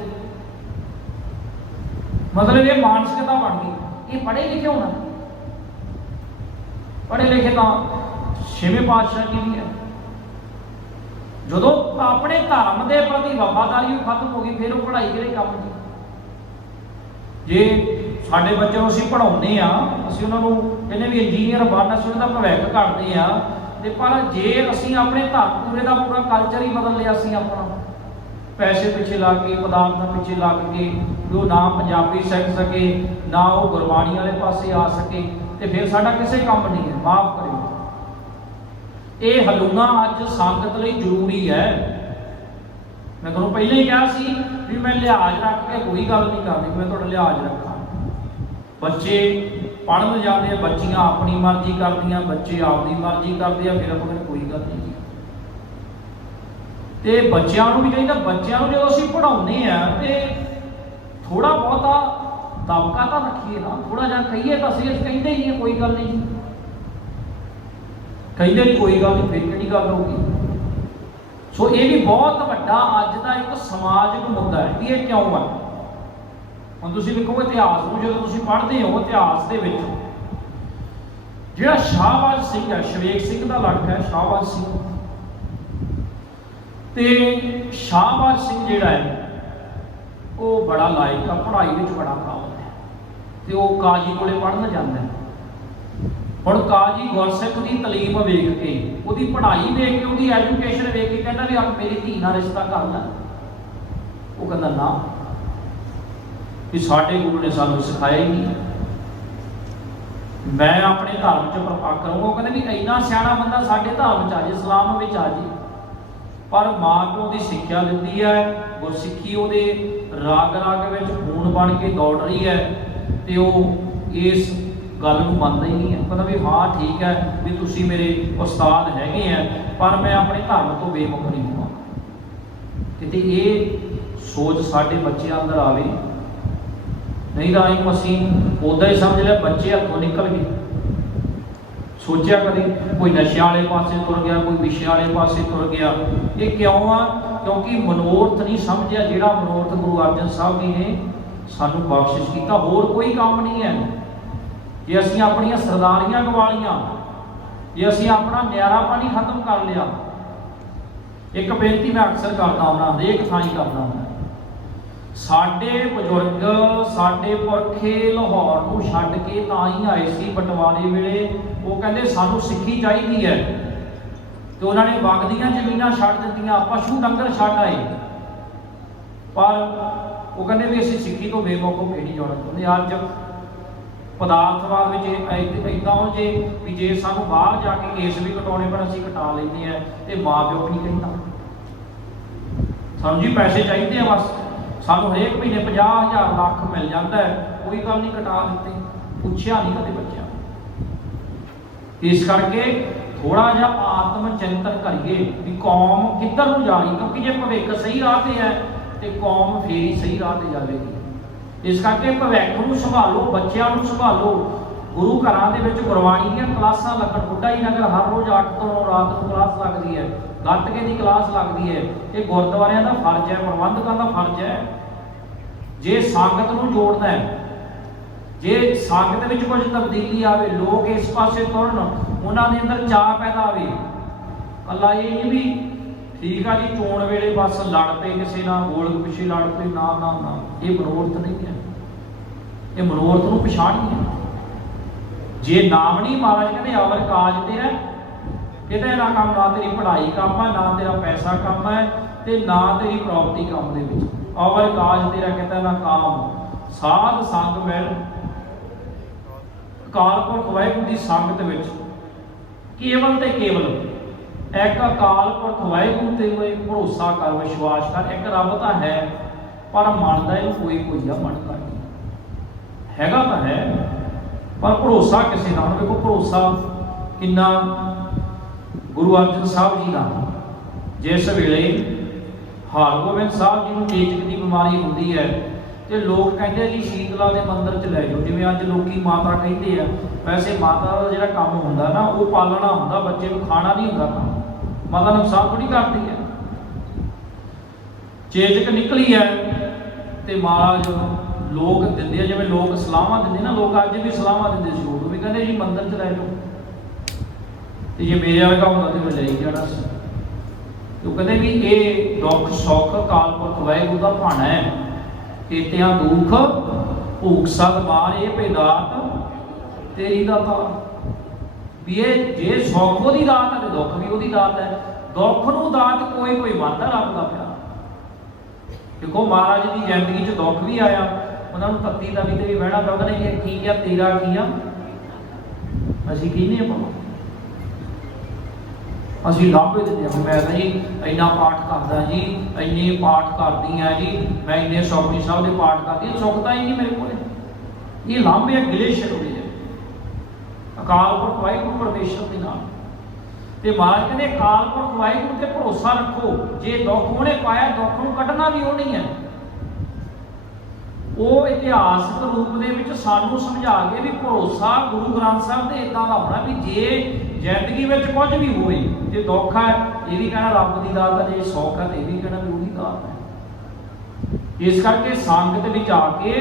ਮਤਲਬ ਇਹ ਮਾਨਸਿਕਤਾ ਬਣ ਗਈ। ਇਹ ਪੜ੍ਹੇ ਲਿਖੇ ਹੋਣਾ, ਪੜ੍ਹੇ ਲਿਖੇ ਤਾਂ ਛੇਵੇਂ ਪਾਤਸ਼ਾਹ ਜੀ ਵੀ ਹੈ। ਜਦੋਂ ਆਪਣੇ ਧਰਮ ਦੇ ਪ੍ਰਤੀ ਵਫਾਦਾਰੀ ਖਤਮ ਹੋ ਗਈ, ਫਿਰ ਉਹ ਪੜ੍ਹਾਈ ਕਿਹੜੇ ਕੰਮ ਦੀ। ਜੇ ਸਾਡੇ ਬੱਚਿਆਂ ਨੂੰ ਅਸੀਂ ਪੜ੍ਹਾਉਂਦੇ ਆ, ਅਸੀਂ ਉਹਨਾਂ ਨੂੰ ਕਹਿੰਦੇ ਵੀ ਇੰਜੀਨੀਅਰ ਬਣਨਾ, ਅਸੀਂ ਉਹਨਾਂ ਦਾ ਭਵਿੱਖ ਕਰਦੇ ਆ, ਤੇ ਪਰ ਜੇ ਅਸੀਂ ਆਪਣੇ ਧਰਮ ਪੂਰੇ ਦਾ ਪੂਰਾ ਕਲਚਰ ਹੀ ਬਦਲ ਲਿਆ, ਅਸੀਂ ਆਪਣਾ ਪੈਸੇ ਪਿੱਛੇ ਲੱਗ ਕੇ, ਪਦਾਰਥਾਂ ਪਿੱਛੇ ਲੱਗ ਕੇ, ਵੀ ਉਹ ਨਾ ਪੰਜਾਬੀ ਸਿੱਖ ਸਕੇ, ਨਾ ਉਹ ਗੁਰਬਾਣੀ ਵਾਲੇ ਪਾਸੇ ਆ ਸਕੇ, ਤੇ ਫਿਰ ਸਾਡਾ ਕਿਸੇ ਕੰਮ ਨਹੀਂ ਹੈ। ਮਾਫ ਕਰਿਓ, ਇਹ ਹਲੂਣਾ ਅੱਜ ਸੰਗਤ ਲਈ ਜ਼ਰੂਰੀ ਹੈ। ਮੈਂ ਤੁਹਾਨੂੰ ਪਹਿਲਾਂ ਹੀ ਕਿਹਾ ਸੀ ਵੀ ਮੈਂ ਲਿਹਾਜ਼ ਰੱਖ ਕੇ ਕੋਈ ਗੱਲ ਨਹੀਂ ਕਰਨੀ, ਮੈਂ ਤੁਹਾਡਾ ਲਿਹਾਜ਼ ਰੱਖਾਂ। ਬੱਚੇ ਪੜ੍ਹਨ ਜਾਂਦੇ ਆ, ਬੱਚੀਆਂ ਆਪਣੀ ਮਰਜ਼ੀ ਕਰਦੀਆਂ, ਬੱਚੇ ਆਪਦੀ ਮਰਜ਼ੀ ਕਰਦੇ ਆ, ਫਿਰ ਆਪਾਂ ਕੋਈ ਗੱਲ ਨਹੀਂ। ਤੇ ਬੱਚਿਆਂ ਨੂੰ ਵੀ ਚਾਹੀਦਾ, ਬੱਚਿਆਂ ਨੂੰ ਜਦੋਂ ਅਸੀਂ ਪੜ੍ਹਾਉਂਦੇ ਆ ਤੇ ਥੋੜਾ ਬਹੁਤਾ ਦਬਕਾ ਤਾਂ ਰੱਖੀਏ ਨਾ, ਥੋੜਾ ਜਿਹਾ ਕਹੀਏ ਤਾਂ ਅਸੀਂ ਕਹਿੰਦੇ ਹੀ ਕੋਈ ਗੱਲ ਨਹੀਂ, ਕਹਿੰਦੇ ਨਹੀਂ ਕੋਈ ਗੱਲ ਨਹੀਂ, ਫਿਰ ਕਿਹੜੀ ਗੱਲ ਹੋਊਗੀ। ਸੋ ਇਹ ਵੀ ਬਹੁਤ ਵੱਡਾ ਅੱਜ ਦਾ ਇੱਕ ਸਮਾਜਿਕ ਮੁੱਦਾ ਹੈ ਕਿ ਇਹ ਕਿਉਂ ਹੈ। ਹੁਣ ਤੁਸੀਂ ਵੇਖੋ ਇਤਿਹਾਸ ਨੂੰ, ਜਦੋਂ ਤੁਸੀਂ ਪੜ੍ਹਦੇ ਹੋ ਇਤਿਹਾਸ ਦੇ ਵਿੱਚ ਜਿਹੜਾ ਸ਼ਾਹਬਾਜ਼ ਸਿੰਘ ਹੈ, ਸ਼ਵੇਕ ਸਿੰਘ ਦਾ ਲੜਕਾ ਹੈ ਸ਼ਾਹਬਾਜ਼ ਸਿੰਘ, ਤੇ ਸ਼ਾਹਬਾਜ਼ ਸਿੰਘ ਜਿਹੜਾ ਹੈ ਉਹ ਬੜਾ ਲਾਇਕ ਆ, ਪੜ੍ਹਾਈ ਵਿੱਚ ਬੜਾ ਕਾਬਲ ਹੈ, ਤੇ ਉਹ ਕਾਜੀ ਕੋਲੇ ਪੜ੍ਹਨ ਜਾਂਦਾ ਹੈ। ਹੁਣ ਕਾਜੀ ਗੁਰਸਿੱਖ ਦੀ ਤਾਲੀਮ ਵੇਖ ਕੇ, ਉਹਦੀ ਪੜ੍ਹਾਈ ਵੇਖ ਕੇ, ਉਹਦੀ ਐਜੂਕੇਸ਼ਨ ਵੇਖ ਕੇ ਕਹਿੰਦਾ ਵੀ ਆਪ ਮੇਰੀ ਧੀ ਨਾਲ ਰਿਸ਼ਤਾ ਕਰ ਲੈ। ਉਹ ਕਹਿੰਦਾ ਨਾ, ਵੀ ਸਾਡੇ ਗੁਰੂ ਨੇ ਸਾਨੂੰ ਸਿਖਾਇਆ ਹੀ ਨਹੀਂ, ਮੈਂ ਆਪਣੇ ਧਰਮ 'ਚ ਪ੍ਰਪੱਕ ਕਰੂੰਗਾ। ਉਹ ਕਹਿੰਦੇ ਵੀ ਇੰਨਾ ਸਿਆਣਾ ਬੰਦਾ ਸਾਡੇ ਧਰਮ 'ਚ ਆ ਜੇ, ਇਸਲਾਮ ਵਿੱਚ ਆ ਜੇ, ਪਰ ਮਾਂ ਪਿਓ ਦੀ ਸਿੱਖਿਆ ਦਿੰਦੀ ਹੈ, ਗੁਰਸਿੱਖੀ ਉਹਦੇ ਰਾਗ ਰਾਗ ਵਿੱਚ ਖੂਨ ਬਣ ਕੇ ਦੌੜ ਰਹੀ ਹੈ, ਤੇ ਉਹ ਇਸ ਗੱਲ ਨੂੰ ਮੰਨਦਾ ਹੀ ਨਹੀਂ ਹੈ। ਕਹਿੰਦਾ ਵੀ ਹਾਂ ਠੀਕ ਹੈ ਵੀ ਤੁਸੀਂ ਮੇਰੇ ਉਸਤਾਦ ਹੈਗੇ ਆ, ਪਰ ਮੈਂ ਆਪਣੇ ਧਰਮ ਤੋਂ ਬੇਮੁਖ ਨਹੀਂ ਹੋਵਾਂ। ਕਿਤੇ ਇਹ ਸੋਚ ਸਾਡੇ ਬੱਚਿਆਂ ਅੰਦਰ ਆਵੇ, ਨਹੀਂ ਤਾਂ ਅਸੀਂ ਉੱਦਾਂ ਹੀ ਸਮਝ ਲਿਆ ਬੱਚੇ ਹੱਥੋਂ ਨਿਕਲ ਗਏ। ਸੋਚਿਆ ਕਦੀ ਕੋਈ ਨਸ਼ਿਆਂ ਵਾਲੇ ਪਾਸੇ ਤੁਰ ਗਿਆ, ਕੋਈ ਵਿਸ਼ੇ ਵਾਲੇ ਪਾਸੇ ਤੁਰ ਗਿਆ। ਇਹ ਕਿਉਂ ਆ? ਕਿਉਂਕਿ ਮਨੋਰਥ ਨਹੀਂ ਸਮਝਿਆ, ਜਿਹੜਾ ਮਨੋਰਥ ਗੁਰੂ ਅਰਜਨ ਸਾਹਿਬ ਜੀ ਨੇ ਸਾਨੂੰ ਬਖਸ਼ਿਸ਼ ਕੀਤਾ। ਹੋਰ ਕੋਈ ਕੰਮ ਨਹੀਂ ਹੈ। ਜੇ ਅਸੀਂ ਆਪਣੀਆਂ ਸਰਦਾਰੀਆਂ ਗਵਾ ਲਈਆਂ, ਜੇ ਅਸੀਂ ਆਪਣਾ ਨਿਆਰਾਪਨ ਹੀ ਖਤਮ ਕਰ ਲਿਆ। ਇੱਕ ਬੇਨਤੀ ਮੈਂ ਅਕਸਰ ਕਰਦਾ ਹੁੰਦਾ, ਹਰੇਕ ਥਾਂ ਹੀ ਕਰਦਾ ਹੁੰਦਾ, ਸਾਡੇ ਬਜ਼ੁਰਗ, ਸਾਡੇ ਪੁਰਖੇ ਲਾਹੌਰ ਨੂੰ ਛੱਡ ਕੇ ਤਾਂ ਹੀ ਆਏ ਸੀ ਬਟਵਾਰੇ ਵੇਲੇ। ਉਹ ਕਹਿੰਦੇ ਸਾਨੂੰ ਸਿੱਖੀ ਚਾਹੀਦੀ ਹੈ, ਤੇ ਉਹਨਾਂ ਨੇ ਵਗਦੀਆਂ ਜ਼ਮੀਨਾਂ ਛੱਡ ਦਿੱਤੀਆਂ, ਪਸ਼ੂ ਡੰਗਰ ਛੱਡ ਆਏ, ਪਰ ਉਹ ਕਹਿੰਦੇ ਵੀ ਅਸੀਂ ਸਿੱਖੀ ਤੋਂ ਬੇਮੁਖ ਹੋ ਕੇ ਨਹੀਂ ਜਾਣਾ ਚਾਹੁੰਦੇ। ਅੱਜ ਪਦਾਰਥਵਾਦ ਵਿੱਚ ਇੱਦਾਂ ਹੋ ਜੇ ਵੀ ਜੇ ਸਾਨੂੰ ਬਾਹਰ ਜਾ ਕੇ ਕੇਸ ਵੀ ਕਟਾਉਣੇ ਪੈਣ, ਅਸੀਂ ਕਟਾ ਲੈਂਦੇ ਹਾਂ, ਤੇ ਮਾਂ ਪਿਓ ਨਹੀਂ ਕਹਿੰਦਾ ਸਾਨੂੰ ਜੀ ਪੈਸੇ ਚਾਹੀਦੇ ਆ, ਬਸ ਸਾਨੂੰ ਹਰੇਕ ਮਹੀਨੇ 50,000 ਲੱਖ ਮਿਲ ਜਾਂਦਾ ਹੈ, ਕੋਈ ਗੱਲ ਨਹੀਂ ਕਟਾ ਦਿੱਤੇ, ਪੁੱਛਿਆ ਨਹੀਂ ਕਦੇ ਬੱਚਿਆਂ। ਇਸ ਕਰਕੇ ਥੋੜਾ ਜਿਹਾ ਆਤਮ ਚਿੰਤਨ ਕਰੀਏ ਵੀ ਕੌਮ ਕਿੱਧਰ ਨੂੰ ਜਾ ਰਹੀ, ਕਿਉਂਕਿ ਜੇ ਭਵਿੱਖ ਸਹੀ ਰਾਹ ਤੇ ਹੈ ਤੇ ਕੌਮ ਫੇਰ ਹੀ ਸਹੀ ਰਾਹ ਤੇ ਜਾਵੇਗੀ। ਇਸ ਕਰਕੇ ਭਵਿੱਖ ਨੂੰ ਸੰਭਾਲੋ, ਬੱਚਿਆਂ ਨੂੰ ਸੰਭਾਲੋ। ਗੁਰੂ ਘਰਾਂ ਦੇ ਵਿੱਚ ਗੁਰਬਾਣੀ ਦੀਆਂ ਕਲਾਸਾਂ ਲੱਗਣ, ਬੁੱਢਾ ਹੀ ਨਗਰ ਹਰ ਰੋਜ਼ 8 ਤੋਂ 9 ਰਾਤ ਨੂੰ ਕਲਾਸ ਲੱਗਦੀ ਹੈ, ਗੱਤਕੇ ਦੀ ਕਲਾਸ ਲੱਗਦੀ ਹੈ। ਇਹ ਗੁਰਦੁਆਰਿਆਂ ਦਾ ਫਰਜ਼ ਹੈ, ਪ੍ਰਬੰਧਕਾਂ ਦਾ ਫਰਜ਼ ਹੈ। ਜੇ ਸੰਗਤ ਨੂੰ ਜੋੜਨਾ ਹੈ, ਜੇ ਸੰਗਤ ਵਿੱਚ ਕੁਝ ਤਬਦੀਲੀ ਆਵੇ, ਲੋਕ ਇਸ ਪਾਸੇ ਤੁਰਨ, ਉਹਨਾਂ ਦੇ ਅੰਦਰ ਚਾਅ ਪੈਦਾ ਆਵੇ। ਕੱਲਾ ਇਹ ਨਹੀਂ ਵੀ ਠੀਕ ਆ ਜੀ ਚੋਣ ਵੇਲੇ ਬਸ ਲੜ ਪਏ ਕਿਸੇ ਨਾਲ, ਗੋਲ ਪਿੱਛੇ ਲੜ ਪਏ, ਨਾ ਨਾ ਨਾ, ਇਹ ਮਨੋਰਥ ਨਹੀਂ ਹੈ। ਇਹ ਮਨੋਰਥ ਨੂੰ ਪਛਾਣੀਏ। ਜੇ ਨਾਮ ਨਹੀਂ ਮਹਾਰਾਜ ਕਹਿੰਦੇ ਅਵਰ ਕਾਜ ਤੇਰਾ, ਇਹਦਾ ਨਾ ਕੰਮ, ਨਾ ਤੇਰੀ ਪੜ੍ਹਾਈ ਕੰਮ ਹੈ, ਨਾ ਤੇਰਾ ਪੈਸਾ ਕੰਮ ਹੈ, ਤੇ ਨਾ ਤੇਰੀ ਪ੍ਰਾਪਤੀ ਕੰਮ ਦੇ ਵਿੱਚ। ਅਵਰ ਕਾਜ ਤੇਰਾ ਕਹਿੰਦਾ ਨਾ ਕਾਮ ਸਾਧ ਸੰਗ ਮਿਲ, ਅਕਾਲ ਪੁਰਖ ਵਾਹਿਗੁਰੂ ਦੀ ਸੰਗਤ ਵਿੱਚ ਕੇਵਲ ਤੇ ਕੇਵਲ ਇੱਕ ਅਕਾਲ ਪੁਰਖ ਵਾਹਿਗੁਰੂ ਤੇ ਭਰੋਸਾ ਕਰ, ਵਿਸ਼ਵਾਸ ਕਰ। ਇੱਕ ਰੱਬ ਤਾਂ ਹੈ, ਪਰ ਮੰਨਦਾ ਇਹਨੂੰ ਕੋਈ ਆ, ਮੰਨਦਾ ਨਹੀਂ ਹੈਗਾ ਤਾਂ ਹੈ, ਪਰ ਭਰੋਸਾ ਕਿਸੇ ਨਾਲ। ਵੇਖੋ ਭਰੋਸਾ ਕਿੰਨਾ ਗੁਰੂ ਅਰਜਨ ਸਾਹਿਬ ਜੀ ਦਾ, ਜਿਸ ਵੇਲੇ ਹਰਗੋਬਿੰਦ ਸਾਹਿਬ ਜੀ ਨੂੰ ਚੇਚਕ ਦੀ ਬਿਮਾਰੀ ਹੁੰਦੀ ਹੈ, ਤੇ ਲੋਕ ਕਹਿੰਦੇ ਜੀ ਸ਼ੀਤਲਾ ਦੇ ਮੰਦਿਰ 'ਚ ਲੈ ਜਾਓ। ਜਿਵੇਂ ਅੱਜ ਲੋਕੀ ਮਾਤਾ ਕਹਿੰਦੇ ਆ, ਵੈਸੇ ਮਾਤਾ ਦਾ ਜਿਹੜਾ ਕੰਮ ਹੁੰਦਾ ਨਾ, ਉਹ ਪਾਲਣਾ ਹੁੰਦਾ, ਬੱਚੇ ਨੂੰ ਖਾਣਾ ਨਹੀਂ ਹੁੰਦਾ ਕੰਮ। ਮਾਤਾ ਨੁਕਸਾਨ ਥੋੜੀ ਕਰਦੀ ਹੈ। ਚੇਚਕ ਨਿਕਲੀ ਹੈ ਤੇ ਮਹਾਰਾਜ ਲੋਕ ਦਿੰਦੇ ਆ, ਜਿਵੇਂ ਲੋਕ ਸਲਾਹਾਂ ਦਿੰਦੇ ਨਾ, ਲੋਕ ਅੱਜ ਵੀ ਸਲਾਹਾਂ ਦਿੰਦੇ ਸੀ, ਉਦੋਂ ਵੀ ਕਹਿੰਦੇ ਜੀ ਮੰਦਿਰ 'ਚ ਲੈ ਜਾਓ, ਤੇ ਜੇ ਮੇਰੇ ਵਰਗਾ ਹੁੰਦਾ ਤੇ ਮੈਂ ਲੈ ਹੀ ਜਾਣਾ ਸੀ। ਉਹ ਕਹਿੰਦੇ ਵੀ ਇਹ ਦੁੱਖ ਸੁੱਖ ਅਕਾਲ ਪੁਰਖ ਵਾਹਿਗੁਰੂ ਦਾ ਭਾਣਾ ਹੈ, ਕੀਤਿਆਂ ਦੁੱਖ ਭੂਖ ਸਦ ਮਾਰ ਇਹ ਭੇਦਾਤ ਤੇਰੀ ਦਾਤਾ। ਵੀ ਇਹ ਜੇ ਸੁੱਖ ਉਹਦੀ ਦਾਤ ਹੈ ਤੇ ਦੁੱਖ ਵੀ ਉਹਦੀ ਦਾਤ ਹੈ। ਦੁੱਖ ਨੂੰ ਦਾਤ ਕੋਈ ਕੋਈ ਮੰਨਦਾ ਰੱਬ ਦਾ ਪਿਆਰ। ਦੇਖੋ ਮਹਾਰਾਜ ਦੀ ਜ਼ਿੰਦਗੀ 'ਚ ਦੁੱਖ ਵੀ ਆਇਆ, ਉਹਨਾਂ ਨੂੰ ਤੱਤੀ ਤਵੀ ਤੇ ਵੀ ਬਹਿਣਾ ਪਿਆ। ਕਹਿੰਦੇ ਕਿ ਕੀ ਆ ਤੇਰਾ ਕੀ ਆ, ਅਸੀਂ ਕਹਿੰਦੇ ਆਪਾਂ ਅਸੀਂ ਲਾਭੇ ਦਿੰਦੇ ਹਾਂ। ਮੈਂ ਤਾਂ ਜੀ ਇੰਨਾ ਪਾਠ ਕਰਦਾ ਜੀ, ਇੰਨੇ ਪਾਠ ਕਰਦੀ ਹਾਂ ਜੀ, ਮੈਂ ਇੰਨੇ ਸੁਖਮਨੀ ਸਾਹਿਬ ਦੇ ਪਾਠ ਕਰਦੀ ਹਾਂ। ਸੁਖਤਾ ਹੀ ਨਹੀਂ ਮੇਰੇ ਕੋਲ, ਇਹ ਲਾਂਭੇ ਆ ਗਲੇਸ਼ਰ ਹੋਏ ਆ ਅਕਾਲ ਪੁਰਖ ਵਾਹਿਗੁਰੂ ਪਰਮੇਸ਼ਰ ਦੇ ਨਾਲ। ਤੇ ਮਹਾਰਾਜ ਕਹਿੰਦੇ ਅਕਾਲ ਪੁਰਖ ਵਾਹਿਗੁਰੂ ਤੇ ਭਰੋਸਾ ਰੱਖੋ। ਜੇ ਦੁੱਖ ਉਹਨੇ ਪਾਇਆ, ਦੁੱਖ ਨੂੰ ਕੱਢਣਾ ਵੀ ਉਹ ਨਹੀਂ ਹੈ। ਉਹ ਇਤਿਹਾਸਕ ਰੂਪ ਦੇ ਵਿੱਚ ਸਾਨੂੰ ਸਮਝਾ ਕੇ ਵੀ ਭਰੋਸਾ ਗੁਰੂ ਗ੍ਰੰਥ ਸਾਹਿਬ ਤੇ ਇਦਾਂ ਦਾ ਹੋਣਾ ਵੀ ਜੇ ਜ਼ਿੰਦਗੀ ਵਿੱਚ ਕੁਝ ਵੀ ਹੋਏ, ਜੇ ਦੁੱਖ ਹੈ ਇਹ ਵੀ ਕਹਿਣਾ ਰੱਬ ਦੀ ਦਾਤ ਹੈ, ਜੇ ਸੁੱਖ ਹੈ ਇਹ ਵੀ ਕਹਿਣਾ ਵੀ ਉਹਦੀ ਦਾਤ ਹੈ। ਇਸ ਕਰਕੇ ਸੰਗਤ ਵਿੱਚ ਆ ਕੇ